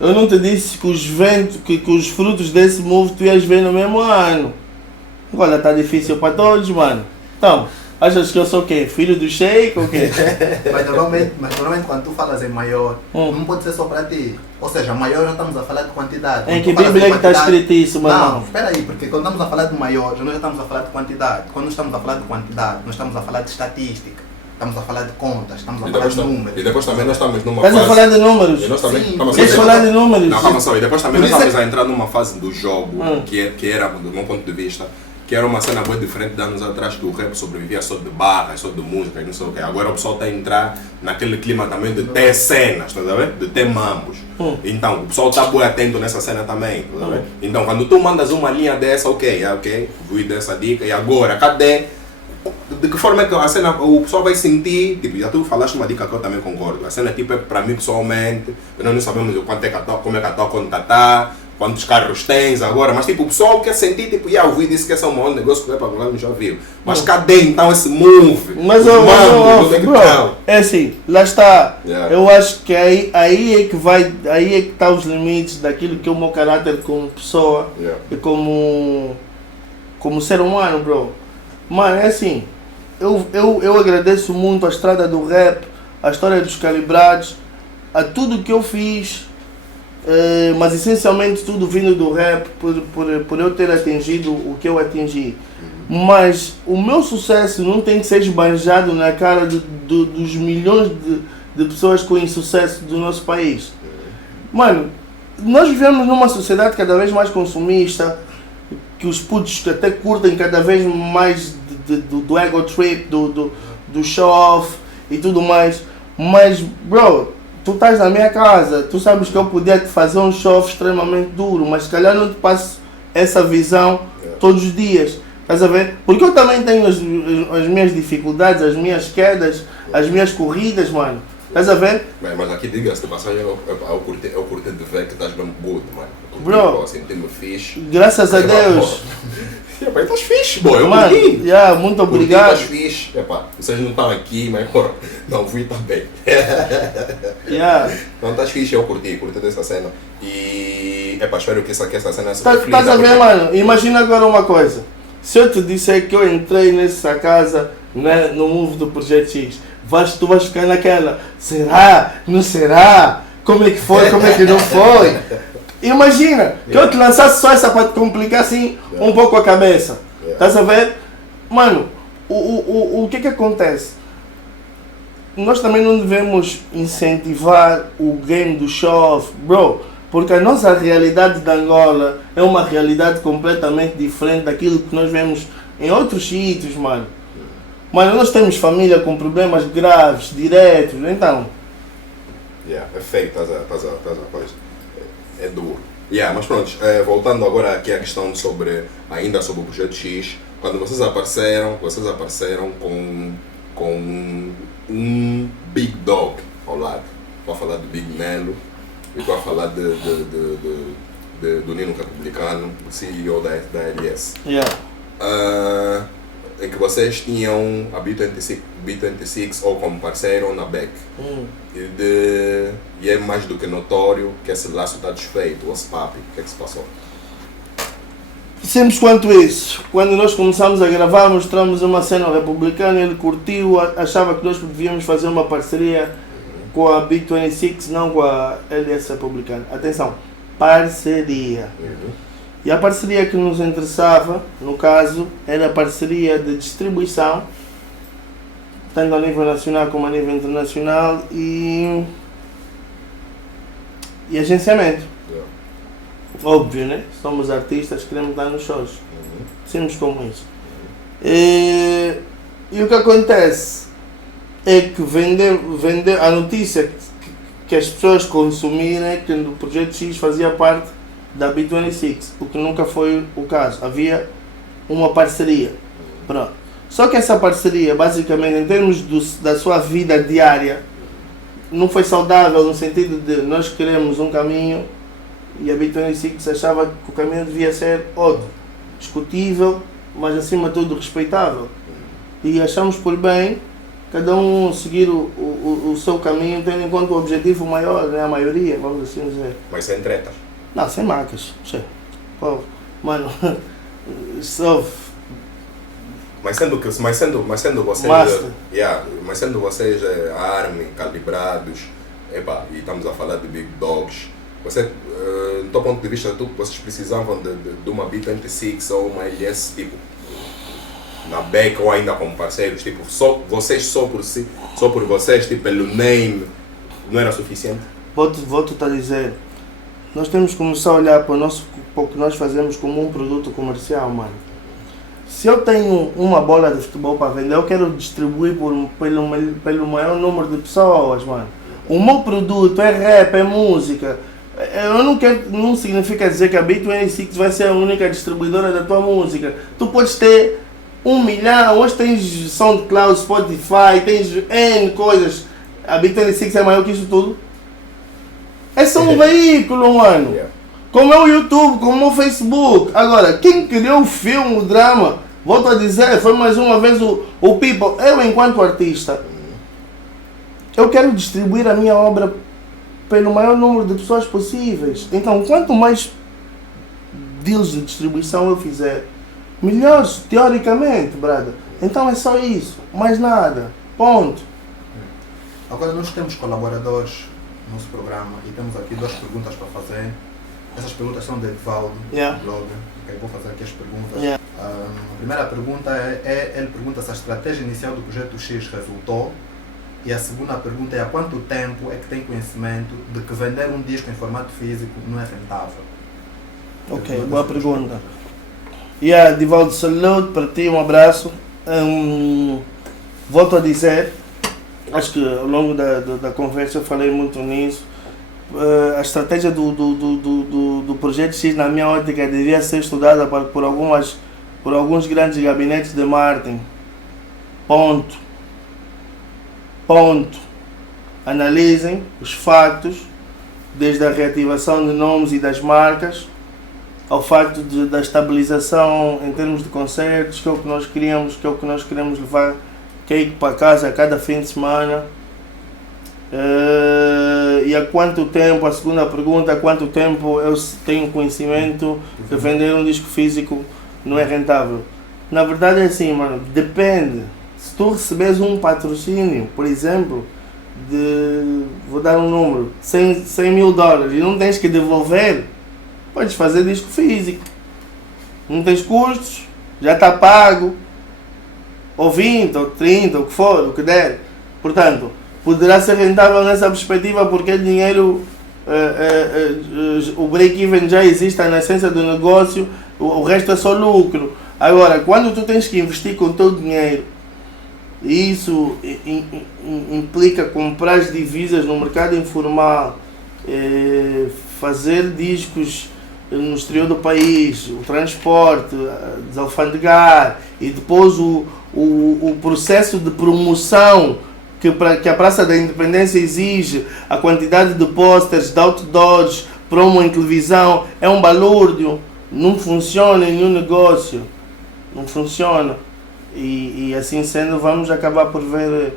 Eu não te disse que os frutos desse move tu ias ver no mesmo ano. Agora está difícil para todos, mano. Então, achas que eu sou o quê? Filho do Sheik ou quê? Mas normalmente quando tu falas em maior, não pode ser só para ti. Ou seja, maior não estamos a falar de quantidade. Em que Bíblia é que está escrito isso, mano? Não, espera aí, porque quando estamos a falar de maior, nós já estamos a falar de quantidade. Quando estamos a falar de quantidade, nós estamos a falar de estatística. Estamos a falar de contas, estamos a falar de números. E depois também nós estamos numa fase... Estás a falar de números? E nós também Queres falar de números? Não, calma só. E depois também nós estamos a entrar numa fase do jogo que era, do meu ponto de vista, que era uma cena bem diferente de anos atrás, que o rap sobrevivia só de barras, só de música e não sei o quê. Agora o pessoal está a entrar naquele clima também de ter cenas, estás a ver? De ter mambos. Então, o pessoal está bem atento nessa cena também, estás a ver? Então, quando tu mandas uma linha dessa, ok, fui dessa dica, e agora, cadê? De que forma é que a cena, o pessoal vai sentir, tipo, já tu falaste uma dica que eu também concordo, a cena tipo é para mim pessoalmente, nós não sabemos o quanto é que a tua, como é que a tua conta está, quantos carros tens agora, mas tipo, o pessoal quer sentir, tipo, eu ouvi disso que esse é um maior negócio que o Rap já viu, mas cadê então esse move? Mas bro, é assim, lá está, eu acho que aí é que está os limites daquilo que é o meu caráter como pessoa e como ser humano, bro. Mano, é assim, eu agradeço muito a estrada do rap, a história dos calibrados, a tudo que eu fiz, mas essencialmente tudo vindo do rap, por eu ter atingido o que eu atingi. Mas o meu sucesso não tem que ser esbanjado na cara dos milhões de pessoas com insucesso do nosso país. Mano, nós vivemos numa sociedade cada vez mais consumista, que os putos até curtem cada vez mais do ego trip, do show off e tudo mais. Mas, bro, tu estás na minha casa, tu sabes que eu podia te fazer um show off extremamente duro, mas se calhar não te passo essa visão todos os dias. Estás a ver? Porque eu também tenho as minhas dificuldades, as minhas quedas, as minhas corridas, mano. Estás a ver? Mas aqui, diga-se de passagem, eu curti de ver que estás bem good, mano. Bro, senti-me fixe. Graças a Deus. Estás fixe, boy. Eu mano, muito obrigado. Estás fixe. Vocês não estão aqui, mas não fui também. Então estás fixe, eu curti dessa cena. E espero que essa cena se reflita. Estás a ver, mano? Imagina agora uma coisa. Se eu te disser que eu entrei nessa casa, né, no move do Projeto X, tu vais ficar naquela, será? Não será? Como é que foi? Como é que não foi? Imagina que eu te lançasse só essa para te complicar assim um pouco a cabeça. Estás a ver? Mano, o que é que acontece? Nós também não devemos incentivar o game do show-off, bro, porque a nossa realidade de Angola é uma realidade completamente diferente daquilo que nós vemos em outros sítios, mano. Mano, nós temos família com problemas graves, diretos, então... é feio, estás a coisa. É duro. Mas pronto, voltando agora aqui à questão ainda sobre o Projeto X, quando vocês apareceram com um Big Dog ao lado. Estou a falar do Big Melo e estou a falar do Nino Republicano, o CEO da LS. Em que vocês tinham a B26 ou como parceiro ou na Beck. E é mais do que notório que esse laço está desfeito, o papi. O que é que se passou? Simples quanto isso. Quando nós começamos a gravar, mostramos uma cena ao Republicano, ele curtiu, achava que nós devíamos fazer uma parceria com a B26, não com a LS Republicana. Atenção, parceria. E a parceria que nos interessava, no caso, era a parceria de distribuição, tanto a nível nacional como a nível internacional, e agenciamento. Óbvio, né? Somos artistas, queremos dar nos shows. Simples como isso. E o que acontece é que vender a notícia que as pessoas consumirem, que o Projeto X fazia parte da B26, o que nunca foi o caso. Havia uma parceria. Pronto. Só que essa parceria, basicamente, em termos da sua vida diária, não foi saudável no sentido de nós queremos um caminho e a B26 achava que o caminho devia ser outro, discutível, mas acima de tudo respeitável. E achamos por bem cada um seguir o seu caminho, tendo em conta o objetivo maior, né? A maioria, vamos assim dizer. Mas sem tretas? Não, sem marcas. Pô, mano, só... Mas sendo vocês, mas sendo vocês army, calibrados, e estamos a falar de big dogs, você, do teu ponto de vista, vocês precisavam de uma B26 ou uma LS tipo na back ou ainda como parceiros, tipo, vocês só por vocês, tipo, pelo name, não era suficiente? Vou-te a dizer, nós temos que começar a olhar para o que nós fazemos como um produto comercial, mano. Se eu tenho uma bola de futebol para vender, eu quero distribuir pelo maior número de pessoas, mano. O meu produto é rap, é música. Eu não quero, não significa dizer que a B26 vai ser a única distribuidora da tua música. Tu podes ter 1 milhão, hoje tens SoundCloud, Spotify, tens N coisas. A B26 é maior que isso tudo. É só um veículo, mano. Como é o YouTube, como é o Facebook. Agora, quem criou o filme, o drama, volto a dizer, foi mais uma vez o People. Eu, enquanto artista, eu quero distribuir a minha obra pelo maior número de pessoas possíveis. Então, quanto mais deals de distribuição eu fizer, melhores, teoricamente, brother. Então é só isso, mais nada. Ponto. Agora nós temos colaboradores no nosso programa e temos aqui 2 perguntas para fazer. Essas perguntas são de Edvaldo, do blog. Okay, vou fazer aqui as perguntas. A primeira pergunta ele pergunta se a estratégia inicial do projeto X resultou. E a segunda pergunta é há quanto tempo é que tem conhecimento de que vender um disco em formato físico não é rentável? Ok, boa pergunta. Divaldo, saludo para ti, um abraço. Volto a dizer, acho que ao longo da conversa eu falei muito nisso. A estratégia do Projeto X, na minha ótica, devia ser estudada por alguns grandes gabinetes de marketing. Ponto. Analisem os factos, desde a reativação de nomes e das marcas, ao facto da estabilização em termos de concertos, que é o que nós queremos levar cake para casa a cada fim de semana. E há quanto tempo, a segunda pergunta, há quanto tempo eu tenho conhecimento que vender um disco físico não é rentável? Na verdade é assim, mano, depende. Se tu receberes um patrocínio, por exemplo, vou dar um número, $100 mil e não tens que devolver, podes fazer disco físico. Não tens custos, já está pago, ou 20, ou 30, o que for, o que der. Portanto, poderá ser rentável nessa perspectiva porque o dinheiro, o break-even já existe na essência do negócio, o resto é só lucro. Agora, quando tu tens que investir com o teu dinheiro, e isso implica comprar as divisas no mercado informal, fazer discos no exterior do país, o transporte, desalfandegar e depois o processo de promoção que a Praça da Independência exige, a quantidade de posters, de outdoors, promo em televisão, é um balúrdio, não funciona em nenhum negócio, não funciona. E assim sendo, vamos acabar por ver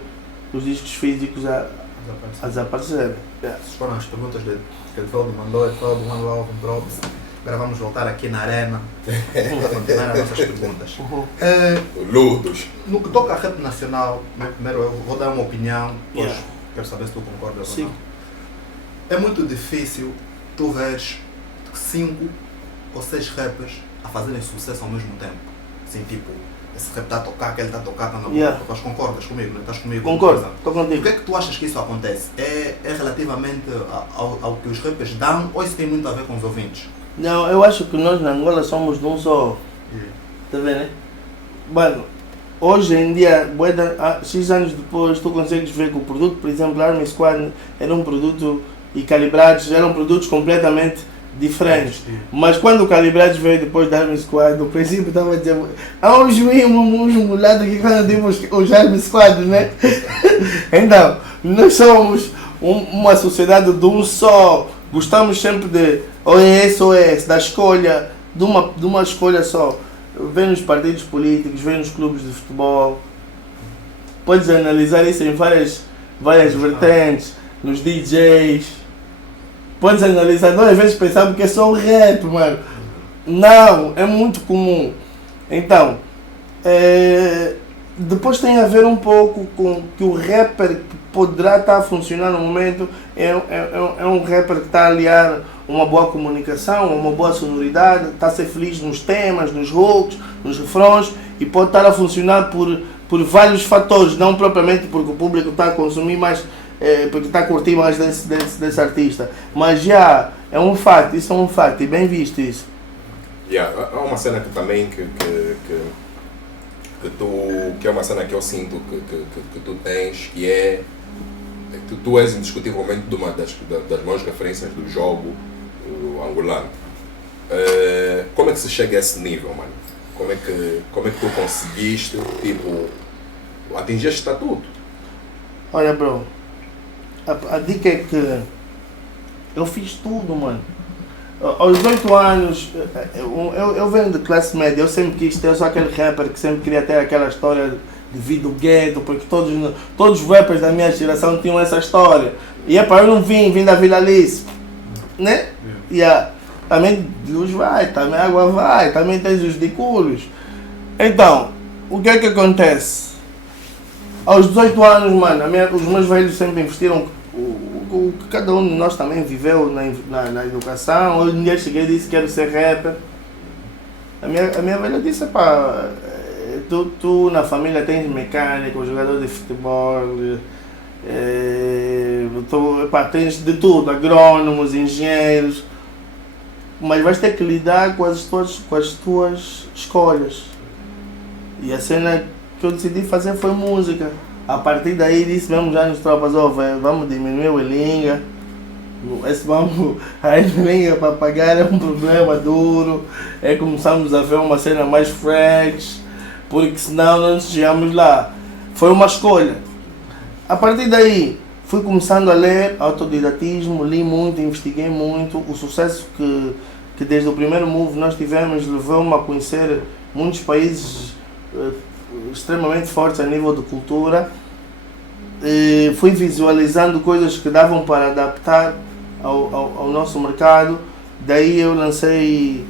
os discos físicos a desaparecer. Essas foram as perguntas que Edvaldo mandou, Edvaldo, one love, drops. Agora vamos voltar aqui na arena para continuar as nossas perguntas. Ludos. No que toca a rap nacional, primeiro eu vou dar uma opinião, depois quero saber se tu concordas ou não. É muito difícil tu veres 5 ou 6 rappers a fazerem sucesso ao mesmo tempo. Assim, tipo, esse rap está a tocar, aquele está a tocar, está na boca. Tu concordas comigo, não estás comigo? Concordo, estou contigo. Por que é que tu achas que isso acontece? É relativamente ao que os rappers dão ou isso tem muito a ver com os ouvintes? Não, eu acho que nós na Angola somos de um só. Está vendo, né? Mano, hoje em dia, X anos depois, tu consegues ver que o produto, por exemplo, Army Squad era um produto, e Calibrados eram produtos completamente diferentes. Mas quando o Calibrados veio depois da Army Squad, no princípio estava a dizer, há uns mulados aqui quando dimos os Army Squad, né? Então, nós somos uma sociedade de um só, gostamos sempre de OS, da escolha, de uma escolha só. Vem nos partidos políticos, vem nos clubes de futebol, podes analisar isso em várias vertentes, nos DJs. Podes analisar, nós às vezes pensamos que é só o rap, mano. Não, é muito comum. Então, depois tem a ver um pouco com que o rapper que poderá estar a funcionar no momento é um rapper que está a aliar uma boa comunicação, uma boa sonoridade, está a ser feliz nos temas, nos hooks, nos refrões e pode estar a funcionar por vários fatores, não propriamente porque o público está a consumir mais, porque está a curtir mais desse artista. Mas já é um facto, isso é um facto, e bem visto isso. Há uma cena que também que é uma cena que eu sinto que tu tens, que é que tu és indiscutivelmente uma das maiores referências do jogo angolano. Como é que se chega a esse nível, mano? Como é que tu conseguiste, tipo, atingir este estatuto? Olha, bro, a dica é que eu fiz tudo, mano. Aos 18 anos, eu venho de classe média, eu sempre quis ter, eu sou aquele rapper que sempre queria ter aquela história de vida do gueto, porque todos os rappers da minha geração tinham essa história. E é para eu não vim da Vila Alice, né? Também luz vai, também água vai, também tens os diculos. Então, o que é que acontece? Aos 18 anos, mano, os meus velhos sempre investiram o que cada um de nós também viveu na educação. Eu um dia cheguei e disse que quero ser rapper. A minha velha disse, pá, tu na família tens mecânico, jogador de futebol, tens de tudo, agrônomos, engenheiros, mas vais ter que lidar com as tuas escolhas. E a cena que eu decidi fazer foi música. A partir daí disse mesmo já nos tropas, vamos diminuir o Elinga. A Elinga para pagar é um problema duro. Começamos a ver uma cena mais fresh, porque senão não chegamos lá. Foi uma escolha. A partir daí fui começando a ler, autodidatismo, li muito, investiguei muito. O sucesso que desde o primeiro move nós tivemos levou-me a conhecer muitos países extremamente fortes a nível de cultura. Fui visualizando coisas que davam para adaptar ao nosso mercado. Daí eu lancei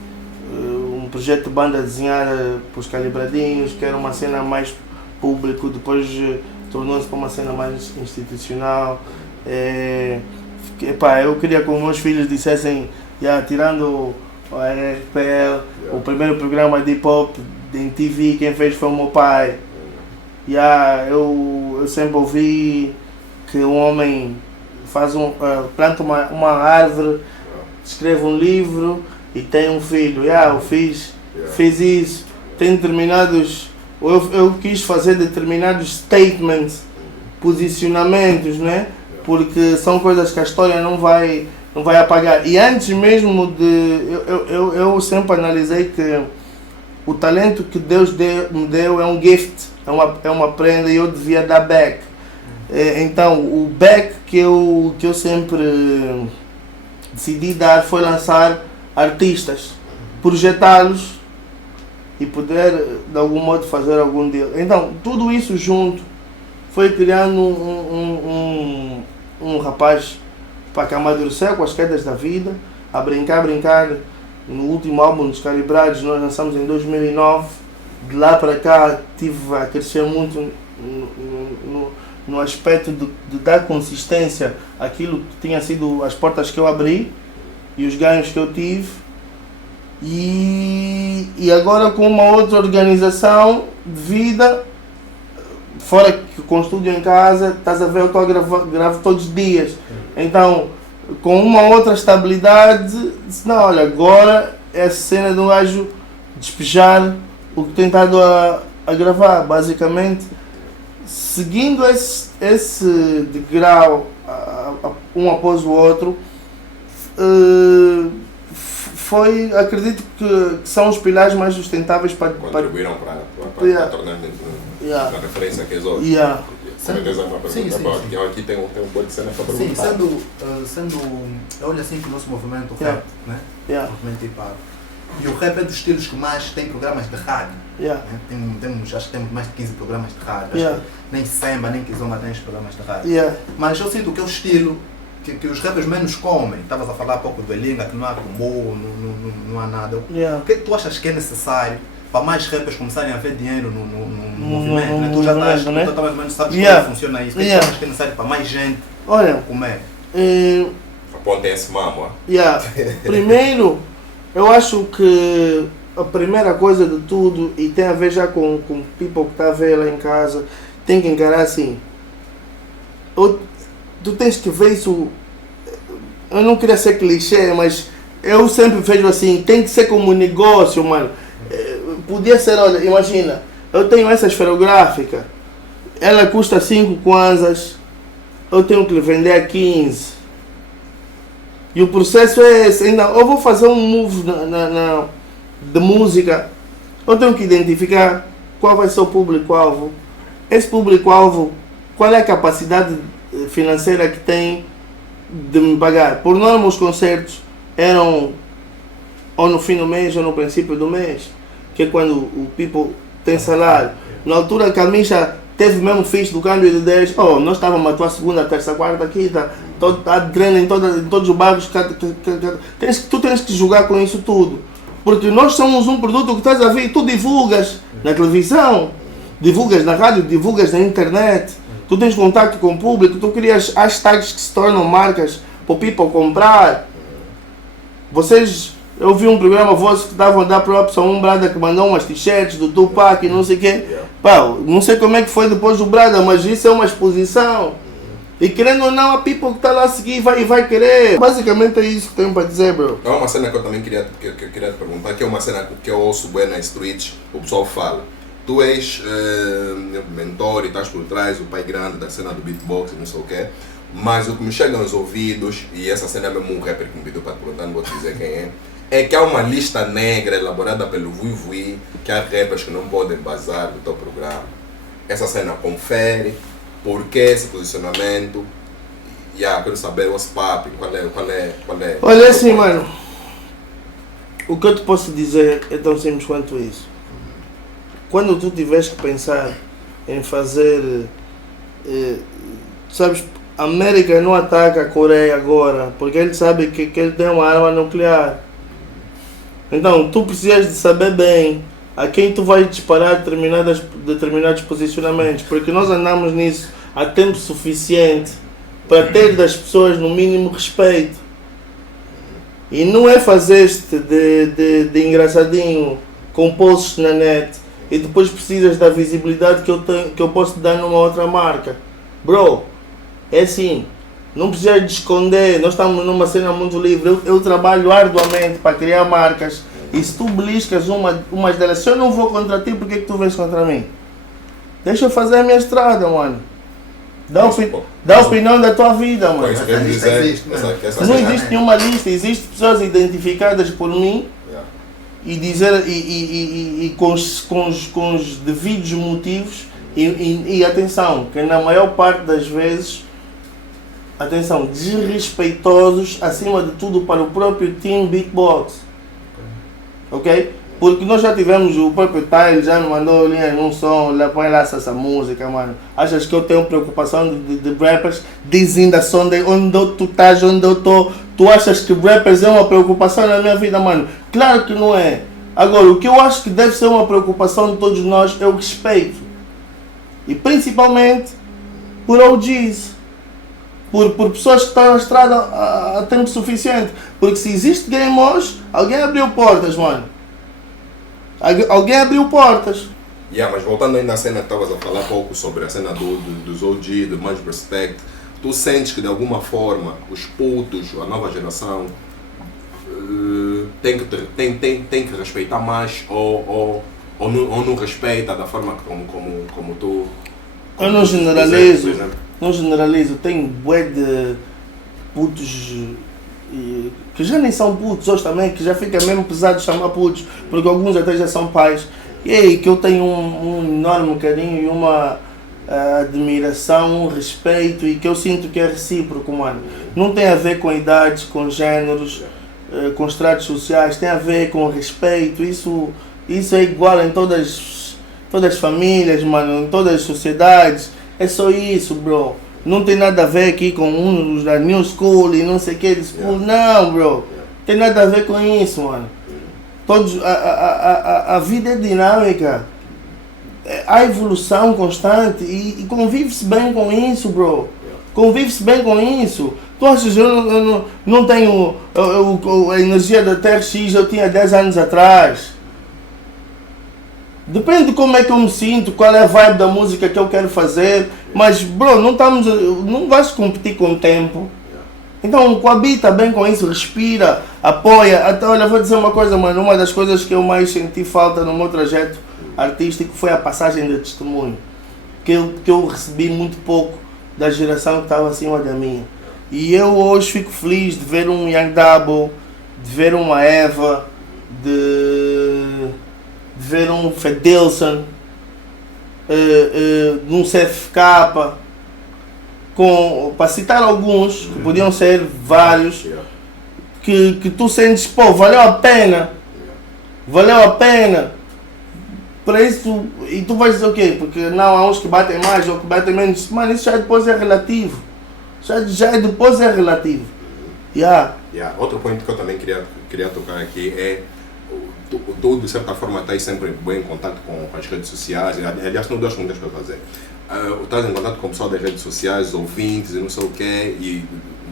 um projeto de banda desenhada para os Calibradinhos, que era uma cena mais público, depois tornou-se para uma cena mais institucional. Eu queria que os meus filhos dissessem, tirando o RPL, o primeiro programa de hip hop em TV, quem fez foi o meu pai. Eu sempre ouvi que um homem planta uma árvore, escreve um livro e tem um filho. Eu fiz isso. Tem determinados... Eu quis fazer determinados statements, posicionamentos, né? Porque são coisas que a história não vai apagar. E antes mesmo de... Eu sempre analisei que o talento que Deus me deu é um gift, é uma prenda e eu devia dar back. Então, o back que eu sempre decidi dar foi lançar artistas, projetá-los e poder de algum modo fazer algum deal. Então, tudo isso junto foi criando um rapaz para que amadureceu com as quedas da vida, a brincar. No último álbum dos Calibrados nós lançamos em 2009. De lá para cá tive a crescer muito no aspecto de dar consistência àquilo que tinha sido as portas que eu abri e os ganhos que eu tive. E agora com uma outra organização de vida, fora que com estúdio em casa, estás a ver, eu gravo todos os dias. Então, com uma outra estabilidade, disse, não, olha, agora é a cena de um gajo despejar o que tem estado a gravar, basicamente, seguindo esse degrau um após o outro, acredito que são os pilares mais sustentáveis para... Contribuíram para tornar a referência que és hoje. Com certeza é uma pergunta. Aqui tem um bom de cena para perguntar. Eu olho assim que o nosso movimento rap, né? Movimento hip hop. E o rap é dos estilos que mais tem programas de rádio. Né? Acho que temos mais de 15 programas de rádio. Nem Samba, nem Kizomba tem os programas de rádio. Mas eu sinto que é o estilo que os rappers menos comem. Estavas a falar há pouco do Elinga, que não há combo, não há nada. O que tu achas que é necessário para mais rappers começarem a ver dinheiro no movimento? Né? Tu já estás, mais ou menos sabes como funciona isso. O que tu achas que é necessário para mais gente comer? Apontem esse mamo. Primeiro, eu acho que a primeira coisa de tudo, e tem a ver já com o people que está a ver lá em casa, tem que encarar assim. Tu tens que ver isso. Eu não queria ser clichê, mas eu sempre vejo assim, tem que ser como um negócio, mano. Podia ser, olha, imagina, eu tenho essa esferográfica, ela custa 5 kwanzas, eu tenho que lhe vender a 15. E o processo é esse, ainda eu vou fazer um move de música, eu tenho que identificar qual vai ser o público-alvo. Esse público-alvo, qual é a capacidade financeira que tem de me pagar. Por norma, os concertos eram ou no fim do mês ou no princípio do mês, que é quando o people tem salário. Na altura que a Misha teve mesmo fixe do câmbio de 10, nós estávamos a atuar segunda, terça, quarta, quinta, a drena em todos os bairros. Tu tens que jogar com isso tudo, porque nós somos um produto que estás a ver, tu divulgas na televisão, divulgas na rádio, divulgas na internet, tu tens contato com o público, tu crias hashtags que se tornam marcas para o people comprar. Eu vi um programa vosso que estavam a dar props a um brada que mandou umas t-shirts do Tupac e não sei o quê. Não sei como é que foi depois do brada, mas isso é uma exposição. E querendo ou não, a people que está lá a seguir vai querer. Basicamente é isso que tenho para dizer, bro. É uma cena que eu também queria te perguntar, que é uma cena que eu ouço bem na street, o pessoal fala. Tu és mentor e estás por trás, o pai grande da cena do beatbox e não sei o quê. Mas o que me chega aos ouvidos, e essa cena é mesmo um rapper que me pediu para te perguntar, não vou te dizer quem é que há uma lista negra elaborada pelo Vui Vui, que há rappers que não podem bazar do teu programa. Essa cena confere, por que esse posicionamento? Quero saber what's papo, qual é. Olha assim, mano, o que eu te posso dizer é tão simples quanto isso. Quando tu tiveres que pensar em fazer, sabes, a América não ataca a Coreia agora, porque ele sabe que ele tem uma arma nuclear. Então, tu precisas de saber bem a quem tu vais disparar determinados posicionamentos, porque nós andamos nisso há tempo suficiente para ter das pessoas no mínimo respeito. E não é fazer-te de engraçadinho com posts na net e depois precisas da visibilidade que eu posso te dar numa outra marca. Bro, é assim. Não precisa de esconder, nós estamos numa cena muito livre. Eu trabalho arduamente para criar marcas. E se tu beliscas umas delas, se eu não vou contra ti, por que tu vens contra mim? Deixa eu fazer a minha estrada, mano. Dá a opinião da tua vida, mano. Não existe nenhuma lista, existem pessoas identificadas por mim e dizer e com os devidos motivos e atenção, que na maior parte das vezes, atenção, desrespeitosos, acima de tudo, para o próprio team beatbox. Ok? Porque nós já tivemos, o próprio Tyle já me mandou linhas num som, põe lá essa música, mano. Achas que eu tenho preocupação de rappers? Dizem da som de onde tu estás, onde eu estou. Tu achas que rappers é uma preocupação na minha vida, mano? Claro que não é. Agora, o que eu acho que deve ser uma preocupação de todos nós é o respeito. E principalmente por OGs. Por pessoas que estão na estrada há tempo suficiente. Porque se existe game hoje, alguém abriu portas, mano. Alguém abriu portas. Mas voltando ainda à cena que estavas a falar pouco sobre a cena dos OG, do mais respect, tu sentes que de alguma forma os putos, a nova geração, tem que respeitar mais ou não respeita da forma como tu... Eu não generalizo. Não generalizo. Tem bué de putos que já nem são putos hoje também, que já fica mesmo pesado de chamar putos, porque alguns até já são pais, e que eu tenho um enorme carinho e uma admiração, um respeito, e que eu sinto que é recíproco, mano. Não tem a ver com idades, com géneros, com estratos sociais, tem a ver com respeito. Isso é igual em todas as famílias, mano, em todas as sociedades. É só isso, bro. Não tem nada a ver aqui com uns da New School e não sei o que de School. Não, bro. Tem nada a ver com isso, mano. A vida é dinâmica. Há evolução constante e convive-se bem com isso, bro. Convive-se bem com isso. Tu achas que eu não tenho a energia da TRX eu tinha 10 anos atrás? Depende de como é que eu me sinto, qual é a vibe da música que eu quero fazer. Mas, bro, não vais competir com o tempo. Então, coabita bem com isso, respira, apoia. Até, olha, vou dizer uma coisa, mano. Uma das coisas que eu mais senti falta no meu trajeto artístico foi a passagem de testemunho. Que eu recebi muito pouco da geração que estava acima da minha. E eu hoje fico feliz de ver um Young Double, de ver uma Eva, de ver um Fedelson, num CFK, para citar alguns, que podiam ser vários, que tu sentes, pô, valeu a pena, para isso, e tu vais dizer o quê? Porque não, há uns que batem mais ou que batem menos, mano, isso já depois é relativo, já depois é relativo. Outro ponto que eu também queria tocar aqui é tu de certa forma estás sempre bem em contato com as redes sociais. Aliás, tenho duas perguntas para fazer. Estás em contato com o pessoal das redes sociais, ouvintes e não sei o quê, e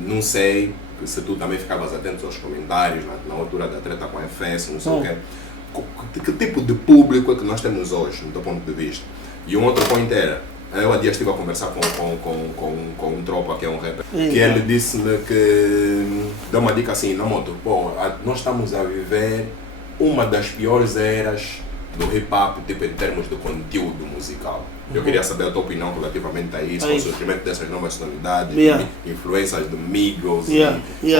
não sei se tu também ficavas atento aos comentários na altura da treta com a FS, não sei o quê. Que tipo de público é que nós temos hoje, do teu ponto de vista? E um outro ponto era, eu há dias estive a conversar com um tropa que é um rapper, que ele disse-me que deu uma dica assim, na moto, pô, nós estamos a viver uma das piores eras do hip hop, tipo em termos de conteúdo musical. Eu queria saber a tua opinião relativamente a isso, com o surgimento dessas novas sonoridades, influências do Migos e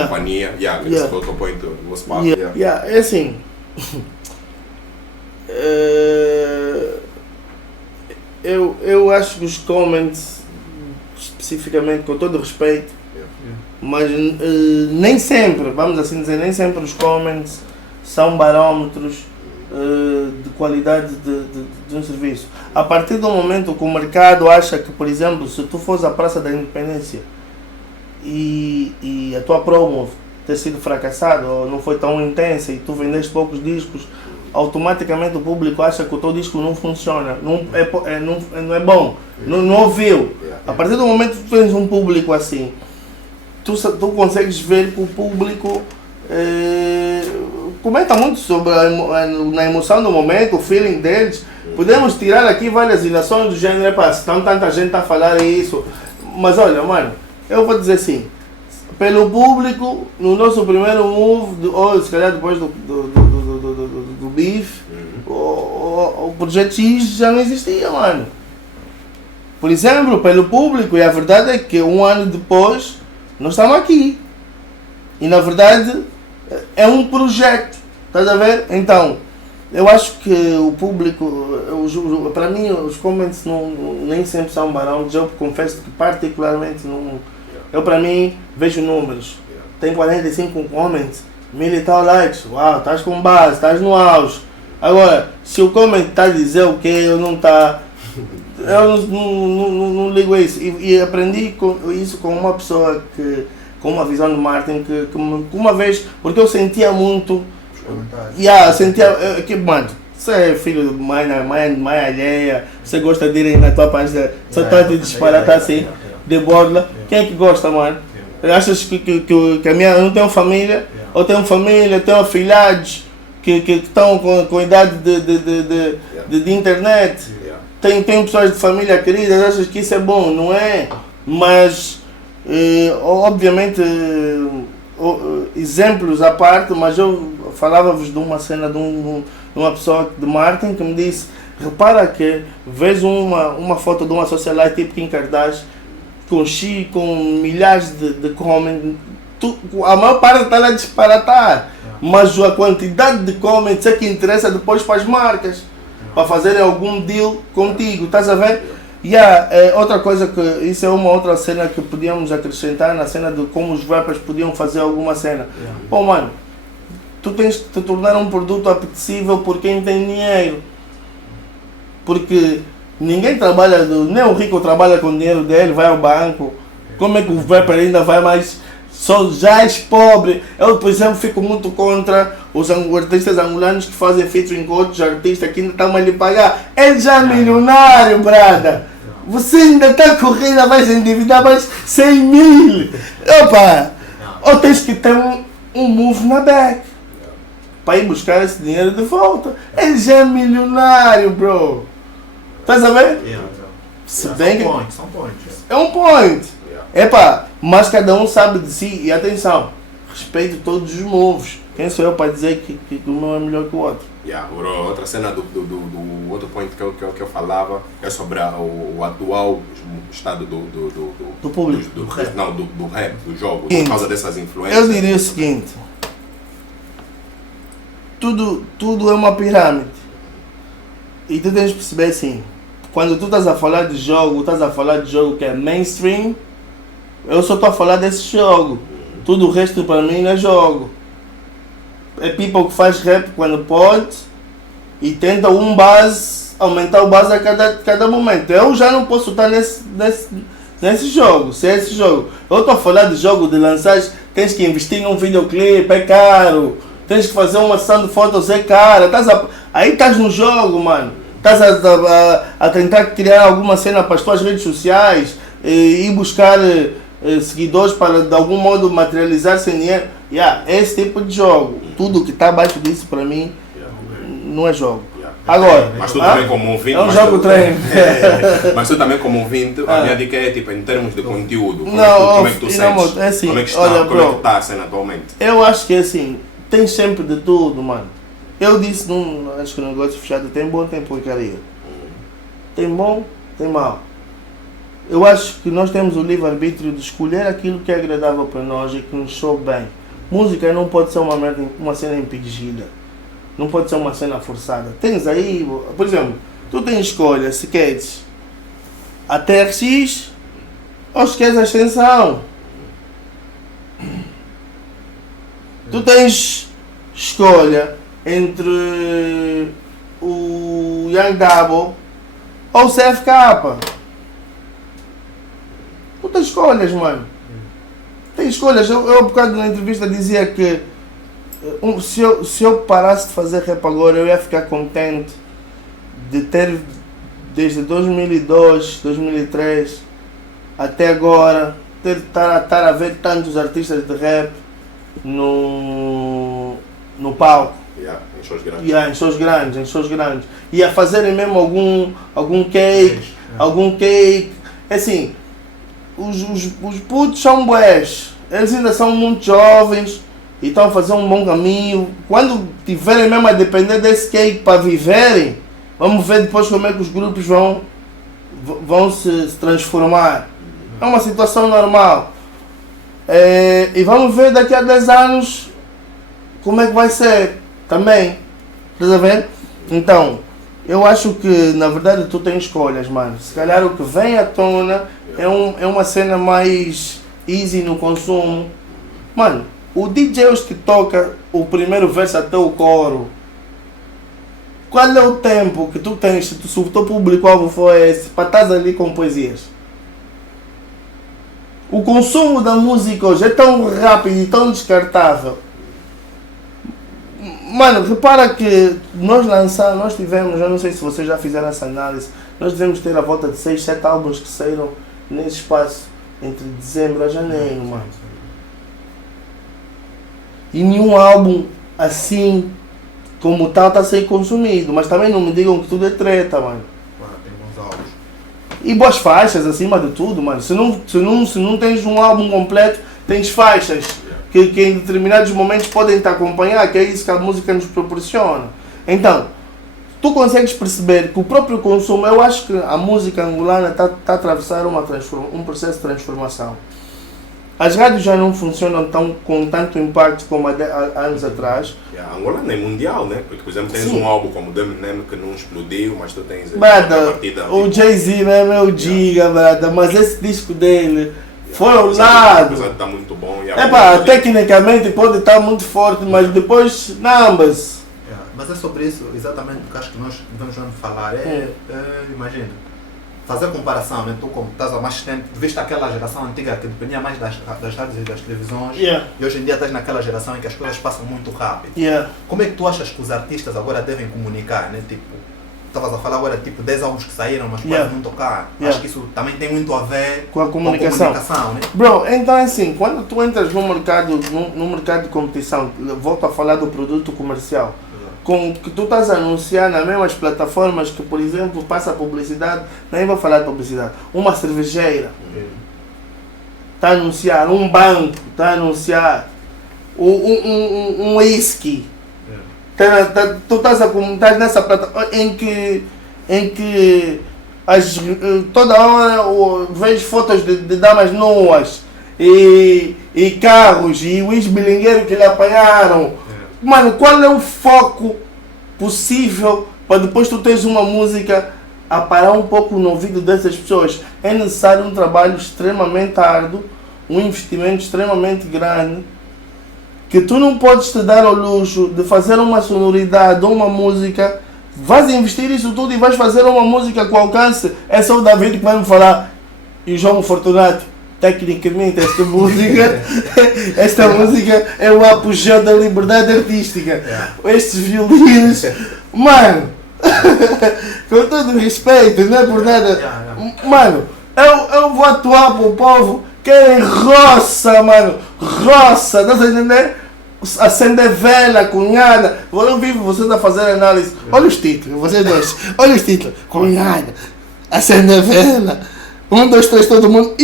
companhia. Queria saber o teu ponto, o vosso papo. É assim, eu acho que os comments, especificamente, com todo o respeito, mas nem sempre, vamos assim dizer, nem sempre os comments são barômetros de qualidade de um serviço. A partir do momento que o mercado acha que, por exemplo, se tu fores à Praça da Independência e a tua promo ter sido fracassada ou não foi tão intensa e tu vendeste poucos discos, automaticamente o público acha que o teu disco não funciona, não é bom, não ouviu. A partir do momento que tu tens um público assim, tu consegues ver que o público comenta muito sobre na emoção do momento, o feeling deles. Podemos tirar aqui várias ilações do gênero, se tanta gente está a falar isso, mas olha, mano, eu vou dizer assim, pelo público, no nosso primeiro move, ou se calhar depois do Beef, o Projeto X já não existia, mano. Por exemplo, pelo público, e a verdade é que um ano depois, nós estamos aqui. E na verdade, é um projeto, estás a ver? Então, eu acho que o público, para mim, os comments nem sempre são barões. Eu confesso que particularmente eu para mim vejo números. Tem 45 comments, 1000 e tal likes. Uau, estás com base, estás no auge. Agora, se o comment está a dizer o que eu não ligo a isso. E aprendi isso com uma pessoa com uma visão de marketing que uma vez, porque eu sentia muito, sentia que, mano, você é filho de mãe alheia, você gosta de ir na tua página, só está te disparatar assim, de borla. Quem é que gosta, mano? Achas que a minha, eu não tenho família, eu tenho afilhados que estão com idade de internet, tenho pessoas de família queridas, achas que isso é bom? Não é? Mas obviamente, exemplos à parte, mas eu falava-vos de uma cena de uma pessoa de marketing que me disse, repara que vês uma foto de uma socialite tipo Kim Kardashian com milhares de comments a maior parte está a disparatar. Mas a quantidade de comments é que interessa depois para as marcas. Para fazerem algum deal contigo, estás a ver? Outra coisa que, isso é uma outra cena que podíamos acrescentar na cena de como os rappers podiam fazer alguma cena. Pô, mano, tu tens que te tornar um produto apetecível por quem tem dinheiro. Porque ninguém trabalha, nem o rico trabalha com o dinheiro dele, vai ao banco. Como é que o rapper ainda vai mais? Só já és pobre. Eu, por exemplo, fico muito contra os artistas angolanos que fazem featuring com outros artistas que ainda estão a lhe pagar. Ele já é milionário, brada. Você ainda está correndo, vai se endividar mais 100 mil. Opa! Ou tens que ter um move na back para ir buscar esse dinheiro de volta. Ele já é milionário, bro. Estás a ver? Se bem que São points. é um point. Epa, mas cada um sabe de si. E atenção, respeito todos os moves. Quem sou eu para dizer que o meu é melhor que o outro? Outra cena do outro ponto que eu falava é sobre o atual estado do público. Do rap, do jogo, Seguinte, por causa dessas influências. Eu diria o seguinte: tudo é uma pirâmide. E tu tens de perceber assim: quando tu estás a falar de jogo que é mainstream, eu só estou a falar desse jogo. Tudo o resto para mim não é jogo. É people que faz rap quando pode e tenta aumentar o base a cada momento. Eu já não posso estar nesse jogo, se é esse jogo. Eu estou a falar de jogo de lançar, tens que investir num videoclipe, é caro. Tens que fazer uma sessão de fotos, é cara. Aí estás no jogo, mano. Estás a tentar criar alguma cena para as tuas redes sociais e buscar seguidores para de algum modo materializar sem dinheiro. Esse tipo de jogo. Tudo que está abaixo disso para mim não é jogo. Agora, mas tu também como ouvinte, é um jogo treino. Mas tu também como ouvinte, a minha dica é tipo em termos de conteúdo. Como é que tu sentes? É assim, como é que está, olha, como é que está a cena atualmente? Eu acho que é assim, tem sempre de tudo, mano. Eu disse, acho que no negócio fechado tem bom, tem porcaria. Tem bom, tem mau. Eu acho que nós temos o livre-arbítrio de escolher aquilo que é agradável para nós e que nos soa bem. Música não pode ser uma cena impingida. Não pode ser uma cena forçada. Tens aí, por exemplo, tu tens escolha se queres a TRX ou se queres a Ascensão. Tu tens escolha entre o Young Double ou o CFK. Tu tens escolhas, mano. Tens escolhas. Eu há bocado na entrevista dizia que se eu parasse de fazer rap agora, eu ia ficar contente de ter, desde 2002, 2003 até agora, estar a ver tantos artistas de rap no palco. Em shows grandes. E a fazerem mesmo algum cake. Assim, os putos são bués. Eles ainda são muito jovens e estão a fazer um bom caminho. Quando tiverem mesmo a depender desse cake para viverem, vamos ver depois como é que os grupos vão se transformar. É uma situação normal. E vamos ver daqui a 10 anos como é que vai ser também. Estás a ver? Então, eu acho que na verdade tu tens escolhas, mano. Se calhar o que vem à tona é uma cena mais easy no consumo. Mano, o DJ que toca o primeiro verso até o coro, qual é o tempo que tu tens, se o teu público-alvo for esse, para estar ali com poesias? O consumo da música hoje é tão rápido e tão descartável. Mano, repara que nós tivemos, eu não sei se vocês já fizeram essa análise, nós devemos ter a volta de 6, 7 álbuns que saíram nesse espaço entre dezembro a janeiro, mano. E nenhum álbum assim como tal está a ser consumido, mas também não me digam que tudo é treta, mano. Tem bons álbuns. E boas faixas acima de tudo, mano. Se não tens um álbum completo, tens faixas que em determinados momentos podem te acompanhar, que é isso que a música nos proporciona. Então, tu consegues perceber que o próprio consumo, eu acho que a música angolana está a atravessar um processo de transformação. As rádios já não funcionam com tanto impacto como há anos atrás. Angola nem mundial, né? Porque, por exemplo, tens um álbum como o do Eminem que não explodiu, mas tu tens brada, o Jay-Z mesmo é o Giga, brada, mas esse disco dele foi ao lado. Apesar de estar muito bom. Tecnicamente pode estar muito forte, mas depois, ambas. Mas é sobre isso, exatamente, porque acho que nós devemos falar. Imagina, fazer comparação, né? Tu como estás há mais tempo, viste aquela geração antiga que dependia mais das rádios e das televisões, e hoje em dia estás naquela geração em que as coisas passam muito rápido. Como é que tu achas que os artistas agora devem comunicar, né? Tipo, estavas a falar agora, tipo, 10 álbuns que saíram, mas quase não tocaram. Acho que isso também tem muito a ver com a comunicação, né? Bro, então é assim, quando tu entras no mercado de competição, volto a falar do produto comercial, com que tu estás a anunciar nas mesmas plataformas que, por exemplo, passa publicidade, nem vou falar de publicidade, uma cervejeira está a anunciar, um banco está a anunciar, um whisky. Tu estás nessa plataforma em que toda hora vejo fotos de damas nuas e carros e o ex-bilingueiro que lhe apanharam. Mano, qual é o foco possível para depois tu teres uma música a parar um pouco no ouvido dessas pessoas? É necessário um trabalho extremamente árduo, um investimento extremamente grande, que tu não podes te dar ao luxo de fazer uma sonoridade ou uma música, vais investir isso tudo e vais fazer uma música com alcance. É só o David que vai me falar, e o João Fortunato, tecnicamente esta música é o apogeu da liberdade artística. Estes violinos, mano, com todo respeito, não é por nada, mano, eu vou atuar para o povo, querem roça, mano, roça, estás a entender? Acender vela, cunhada, eu vivo vocês a fazer análise, olha os títulos, vocês dois, olha os títulos, cunhada, acender vela, 1, 2, 3, todo mundo.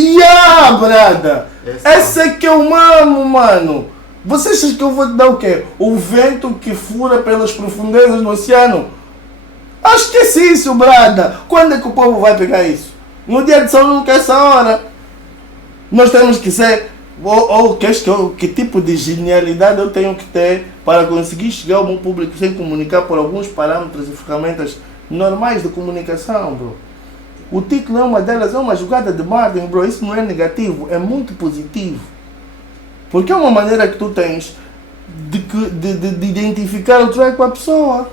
Brada! Essa é que eu amo, mano! Você acha que eu vou te dar o quê? O vento que fura pelas profundezas do oceano? Acho que é isso, brada! Quando é que o povo vai pegar isso? No dia de São nunca é essa hora. Nós temos que ser... que tipo de genialidade eu tenho que ter para conseguir chegar ao meu público sem comunicar por alguns parâmetros e ferramentas normais de comunicação, bro. O título é uma delas, é uma jogada de marketing, bro. Isso não é negativo, é muito positivo. Porque é uma maneira que tu tens de identificar o track com a pessoa.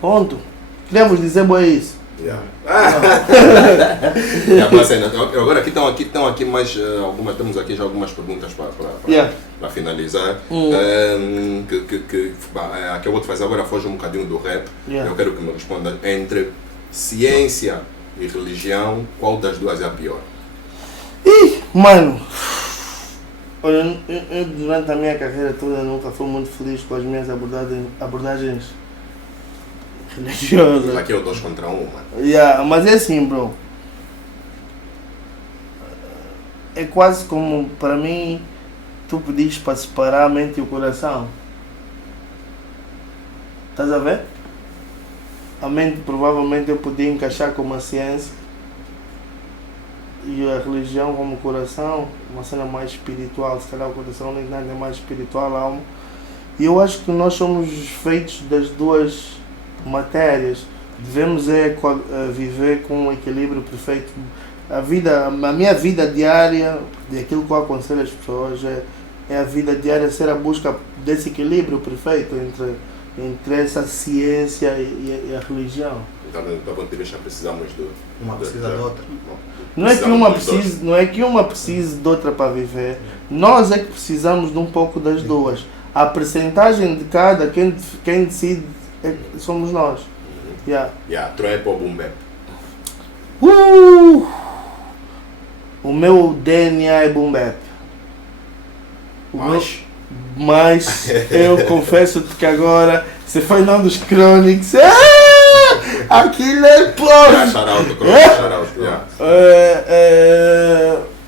Ponto. Queremos dizer bom isso. Agora estão aqui mais temos aqui já algumas perguntas para finalizar. A que eu vou te fazer agora foge um bocadinho do rap. Eu quero que me responda entre ciência e religião, qual das duas é a pior? Mano, olha, eu durante a minha carreira toda nunca fui muito feliz com as minhas abordagens religiosas. Aqui é o 2 contra 1, mano. Mas é assim, bro. É quase como, para mim, tu pedis para separar a mente e o coração. Estás a ver? A mente provavelmente eu podia encaixar como a ciência e a religião como o coração, uma cena mais espiritual. Se calhar o coração nem nada é mais espiritual, a alma. E eu acho que nós somos feitos das duas matérias. Devemos viver com um equilíbrio perfeito. A minha vida diária, e aquilo que eu aconselho as pessoas, é a vida diária ser a busca desse equilíbrio perfeito entre essa ciência e a religião. Então, precisamos de uma precisa da outra. Não é que uma precise de outra para viver. Nós é que precisamos de um pouco das duas. A percentagem de cada, quem decide somos nós. Trap ou boom bap? O meu DNA é boom bap. Mas eu confesso-te que agora, se foi não dos Chronics, aquilo é plot!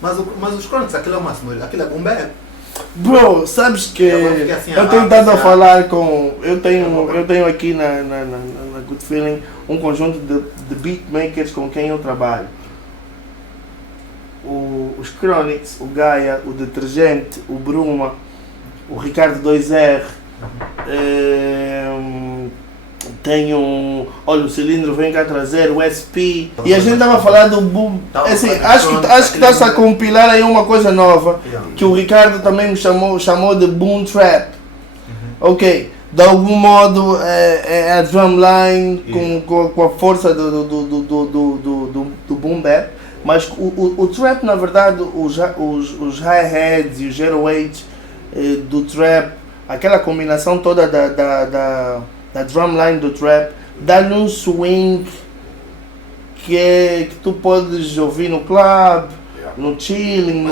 Mas os Chronics, aquilo é uma sonoridade, aquilo é boom bap. Bro, sabes que eu tenho estado a falar com... Eu tenho aqui na Good Feeling um conjunto de beatmakers com quem eu trabalho. os Chronics, o Gaia, o Detergente, o Bruma, o Ricardo 2R, tenho, olha, o Cilindro vem cá trazer, o SP, e a gente estava a falar do boom, assim, acho que está-se a compilar aí uma coisa nova, que o Ricardo também me chamou de Boom Trap, ok, de algum modo é a drumline com a força do boom bap, mas o trap, na verdade, os hi-hats e os 08 do trap, aquela combinação toda da drumline do trap, dá-lhe um swing que tu podes ouvir no club, no chilling,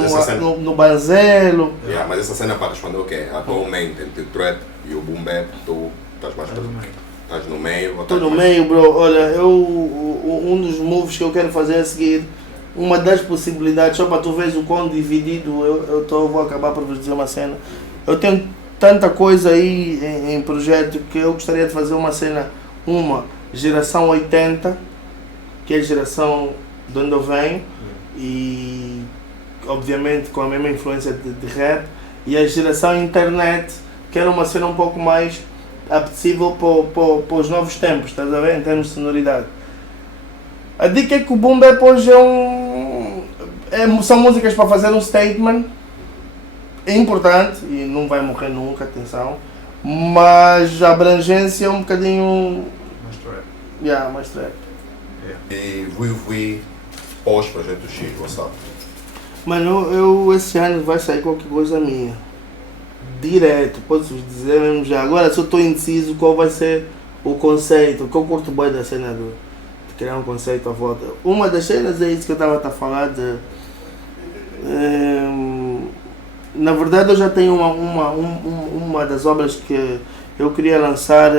no banzelo. Mas essa cena para responder o quê? Atualmente, entre o trap e o boom bap, tu estás mais estás no meio? Estou no meio, bro. Olha, um dos moves que eu quero fazer a seguir, uma das possibilidades, só para tu veres o quão dividido vou acabar por vos dizer uma cena. Eu tenho tanta coisa aí em projeto que eu gostaria de fazer uma cena, uma geração 80, que é a geração de onde eu venho, e obviamente com a mesma influência de rap, e a geração internet, que era uma cena um pouco mais apetecível para os novos tempos, estás a ver, em termos de sonoridade. A dica é que o boom bap hoje são músicas para fazer um statement, é importante e não vai morrer nunca, atenção, mas a abrangência é um bocadinho mais trap. E Vui pós-projeto X, WhatsApp? Mano, eu esse ano vai sair qualquer coisa minha, direto, posso dizer mesmo já. Agora só estou indeciso qual vai ser o conceito, porque eu curto bem da cena de criar um conceito à volta. Uma das cenas é isso que eu estava a falar de... na verdade eu já tenho uma das obras que eu queria lançar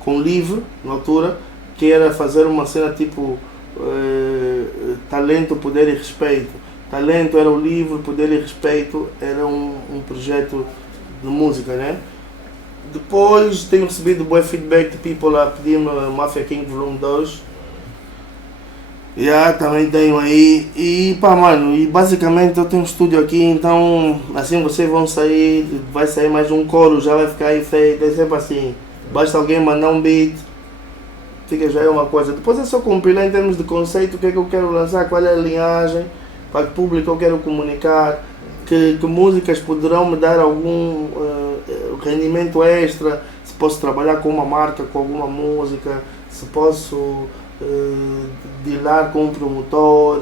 com livro, na altura, que era fazer uma cena tipo Talento, Poder e Respeito. Talento era o livro, Poder e Respeito era um projeto de música, né? Depois tenho recebido bom feedback de people a pedir-me Mafia King Volume 2. Também tenho aí. E pá, mano, e basicamente eu tenho um estúdio aqui, então assim vocês vão sair, vai sair mais um coro, já vai ficar aí feito, é sempre assim. Basta alguém mandar um beat, fica já é uma coisa. Depois é só compilar em termos de conceito, o que é que eu quero lançar, qual é a linhagem, para que público eu quero comunicar, que músicas poderão me dar algum rendimento extra, se posso trabalhar com uma marca, com alguma música, se posso dealar com um promotor,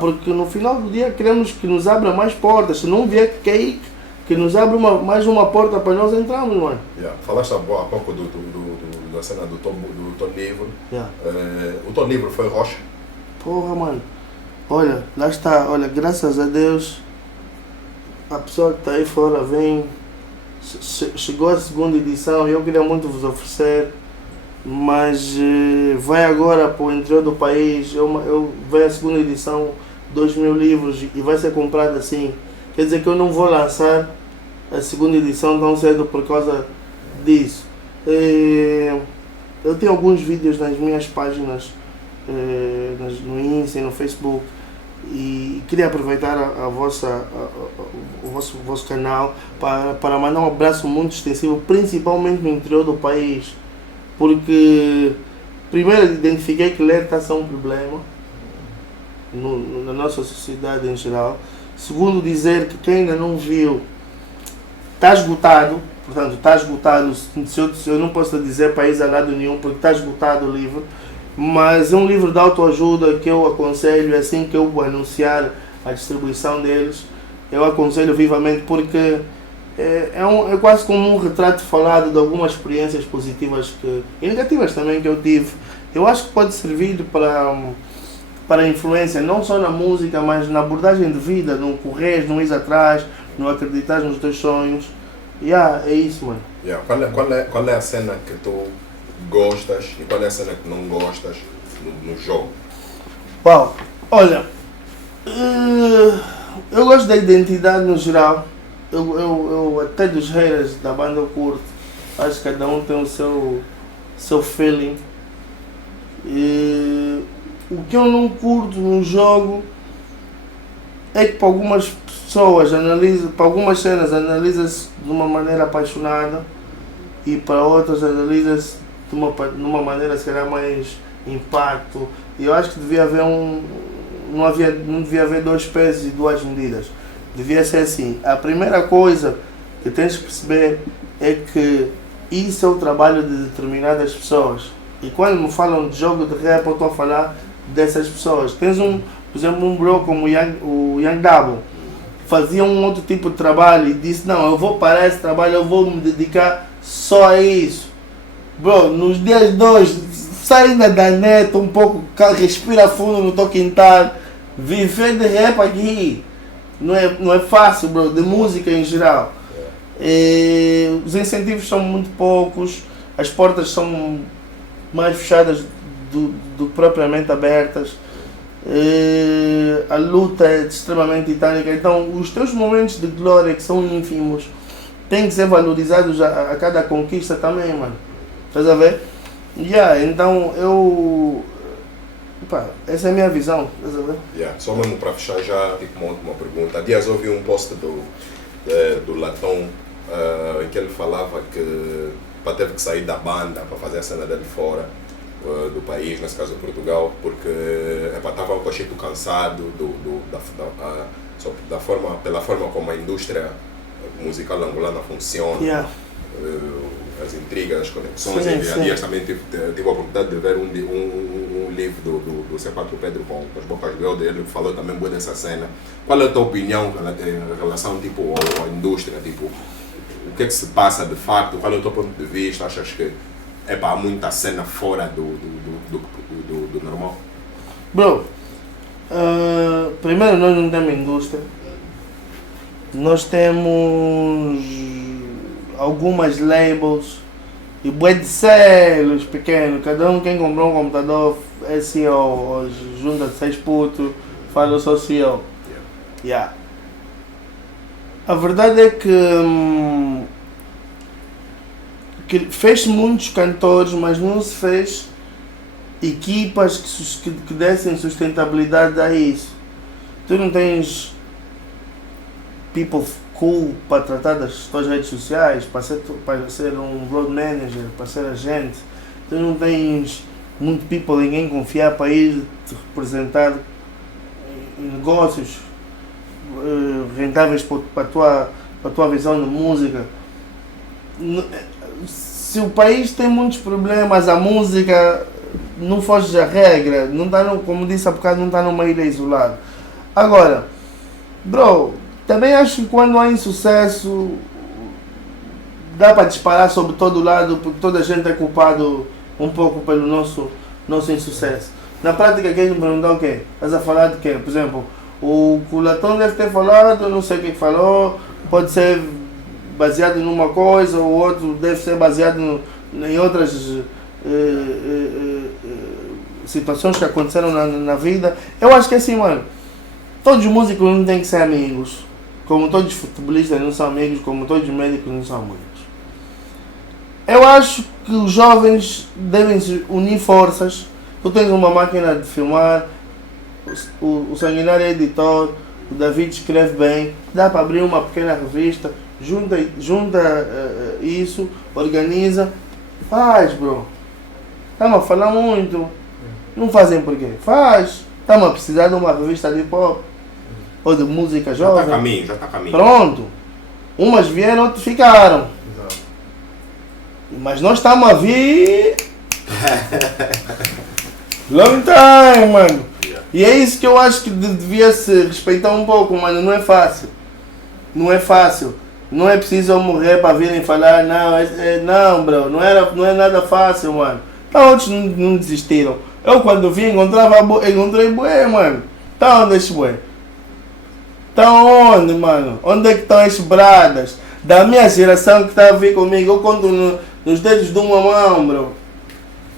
porque no final do dia queremos que nos abra mais portas, se não vier cake, que nos abra mais uma porta para nós entrarmos, mano. Falaste há pouco da cena do Tom Livre. O Tom Livre foi Rocha? Porra, mano. Olha, lá está, olha, graças a Deus, a pessoa que está aí fora vem, chegou a segunda edição e eu queria muito vos oferecer, mas vai agora para o interior do país, vai a segunda edição, 2.000 livros e vai ser comprado assim. Quer dizer que eu não vou lançar a segunda edição tão cedo por causa disso. Eu tenho alguns vídeos nas minhas páginas, no Insta e no Facebook, e queria aproveitar o vosso canal para mandar um abraço muito extensivo, principalmente no interior do país, porque primeiro identifiquei que ler está a ser um problema na nossa sociedade em geral. Segundo, dizer que quem ainda não viu está esgotado, portanto está esgotado, eu não posso dizer país a lado nenhum porque está esgotado o livro, mas é um livro de autoajuda que eu aconselho, assim que eu anunciar a distribuição deles, eu aconselho vivamente porque é quase como um retrato falado de algumas experiências positivas e negativas também que eu tive. Eu acho que pode servir para influência, não só na música, mas na abordagem de vida, no correr, no ir atrás, no acreditar nos teus sonhos. É isso, mano. Qual é a cena que tu gostas e qual é a cena que não gostas no jogo? Uau, olha, eu gosto da identidade no geral. Eu até dos haters da banda eu curto. Acho que cada um tem o seu feeling. O que eu não curto no jogo é que para algumas pessoas, para algumas cenas analisa-se de uma maneira apaixonada e para outras analisa-se de uma maneira se calhar mais impacto. E eu acho que devia haver não devia haver dois pesos e duas medidas. Devia ser assim. A primeira coisa que tens que perceber é que isso é o trabalho de determinadas pessoas. E quando me falam de jogo de rap, eu estou a falar dessas pessoas. Tens por exemplo, um bro como o Young Double, fazia um outro tipo de trabalho e disse, não, eu vou parar esse trabalho, eu vou me dedicar só a isso. Bro, nos dias 2, sai da net um pouco, respira fundo no teu quintal, viver de rap aqui não é fácil, bro, de música em geral. Os incentivos são muito poucos, as portas são mais fechadas do que propriamente abertas. A luta é extremamente titânica, então os teus momentos de glória que são ínfimos têm que ser valorizados a cada conquista também, mano. Estás a ver? Então essa é a minha visão, estás a ver? Só mesmo para fechar já, tipo uma última pergunta. Há dias ouvi um post do Latão em que ele falava que teve que sair da banda para fazer a cena dele fora do país, nesse caso Portugal, porque estava um pouco cansado pela forma como a indústria musical angolana funciona, as intrigas, as conexões. Há dias também tive a oportunidade de ver um livro do C4 Pedro com as bocas de Elder, ele falou também muito dessa cena. Qual é a tua opinião em relação tipo, à indústria? Tipo, o que é que se passa de facto? Qual é o teu ponto de vista? Achas que há muita cena fora do normal? Bro, primeiro nós não temos indústria. Nós temos algumas labels e bué de selos pequenos. Cada quem comprou um computador é CEO, junta 6 putos, fala eu sou CEO. A verdade é que fez muitos cantores, mas não se fez equipas que dessem sustentabilidade a isso. Tu não tens people cool para tratar das tuas redes sociais, para ser um road manager, para ser agente. Tu não tens muito people, ninguém confiar para ir te representar em negócios rentáveis para a tua visão de música. Se o país tem muitos problemas, a música não foge da regra, não tá como disse há bocado, não está numa ilha isolada. Agora, bro, também acho que quando há insucesso dá para disparar sobre todo lado, porque toda a gente é culpado um pouco pelo nosso insucesso. Na prática, quem me perguntou o quê? Estás a falar de quê? Por exemplo, o Latão deve ter falado, não sei o que falou, pode ser baseado numa coisa, o outro deve ser baseado em outras situações que aconteceram na vida. Eu acho que é assim, mano, todos os músicos não têm que ser amigos, como todos os futebolistas não são amigos, como todos os médicos não são amigos. Eu acho que os jovens devem se unir forças. Tu tens uma máquina de filmar, o Sanguinário é editor, o David escreve bem, dá para abrir uma pequena revista, junta isso, organiza, faz, bro. Estamos a falar muito, não fazem por quê? Faz, estamos a precisar de uma revista de pop ou de música jovem. Já está a caminho. Pronto, umas vieram, outras ficaram. Exato. Mas nós estamos a vir long time, mano. E é isso que eu acho que devia se respeitar um pouco, mano. Não é fácil. Não é fácil. Não é preciso eu morrer para virem falar, não, bro, não é nada fácil, mano. Então outros não desistiram. Eu quando vim encontrei bué, mano. Tá onde esse bué? Tá onde, mano? Onde é que estão as bradas? Da minha geração que tá a vir comigo, eu conto nos dedos de uma mão, bro.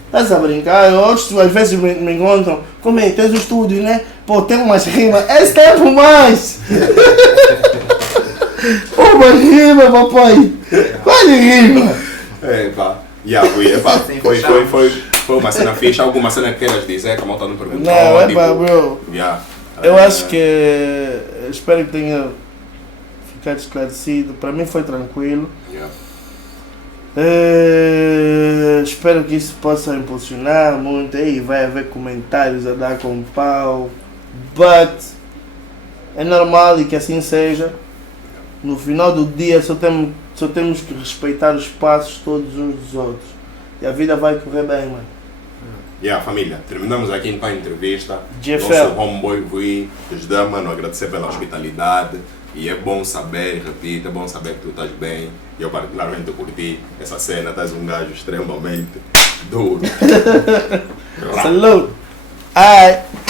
Estás a brincar? Outros às vezes me encontram, como é, tens o estúdio, né? Pô, tem umas rimas, esse tempo mais! Pô, uma rima, papai! Qual rima? Foi uma cena fixa, alguma cena que queiras dizer, que a malta não perguntou. Não, bro. Eu acho que... Espero que tenha ficado esclarecido. Para mim foi tranquilo. Yeah. Espero que isso possa impulsionar muito. Aí vai haver comentários a dar com pau. But é normal e que assim seja. No final do dia só temos que respeitar os passos todos uns dos outros. E a vida vai correr bem, mano. Família, terminamos aqui então a entrevista. GFL. Nosso homeboy Rui, ajudar, mano, a agradecer pela hospitalidade. E é bom saber, repito, é bom saber que tu estás bem. E eu particularmente curti essa cena, estás um gajo extremamente duro. Salute! Ai!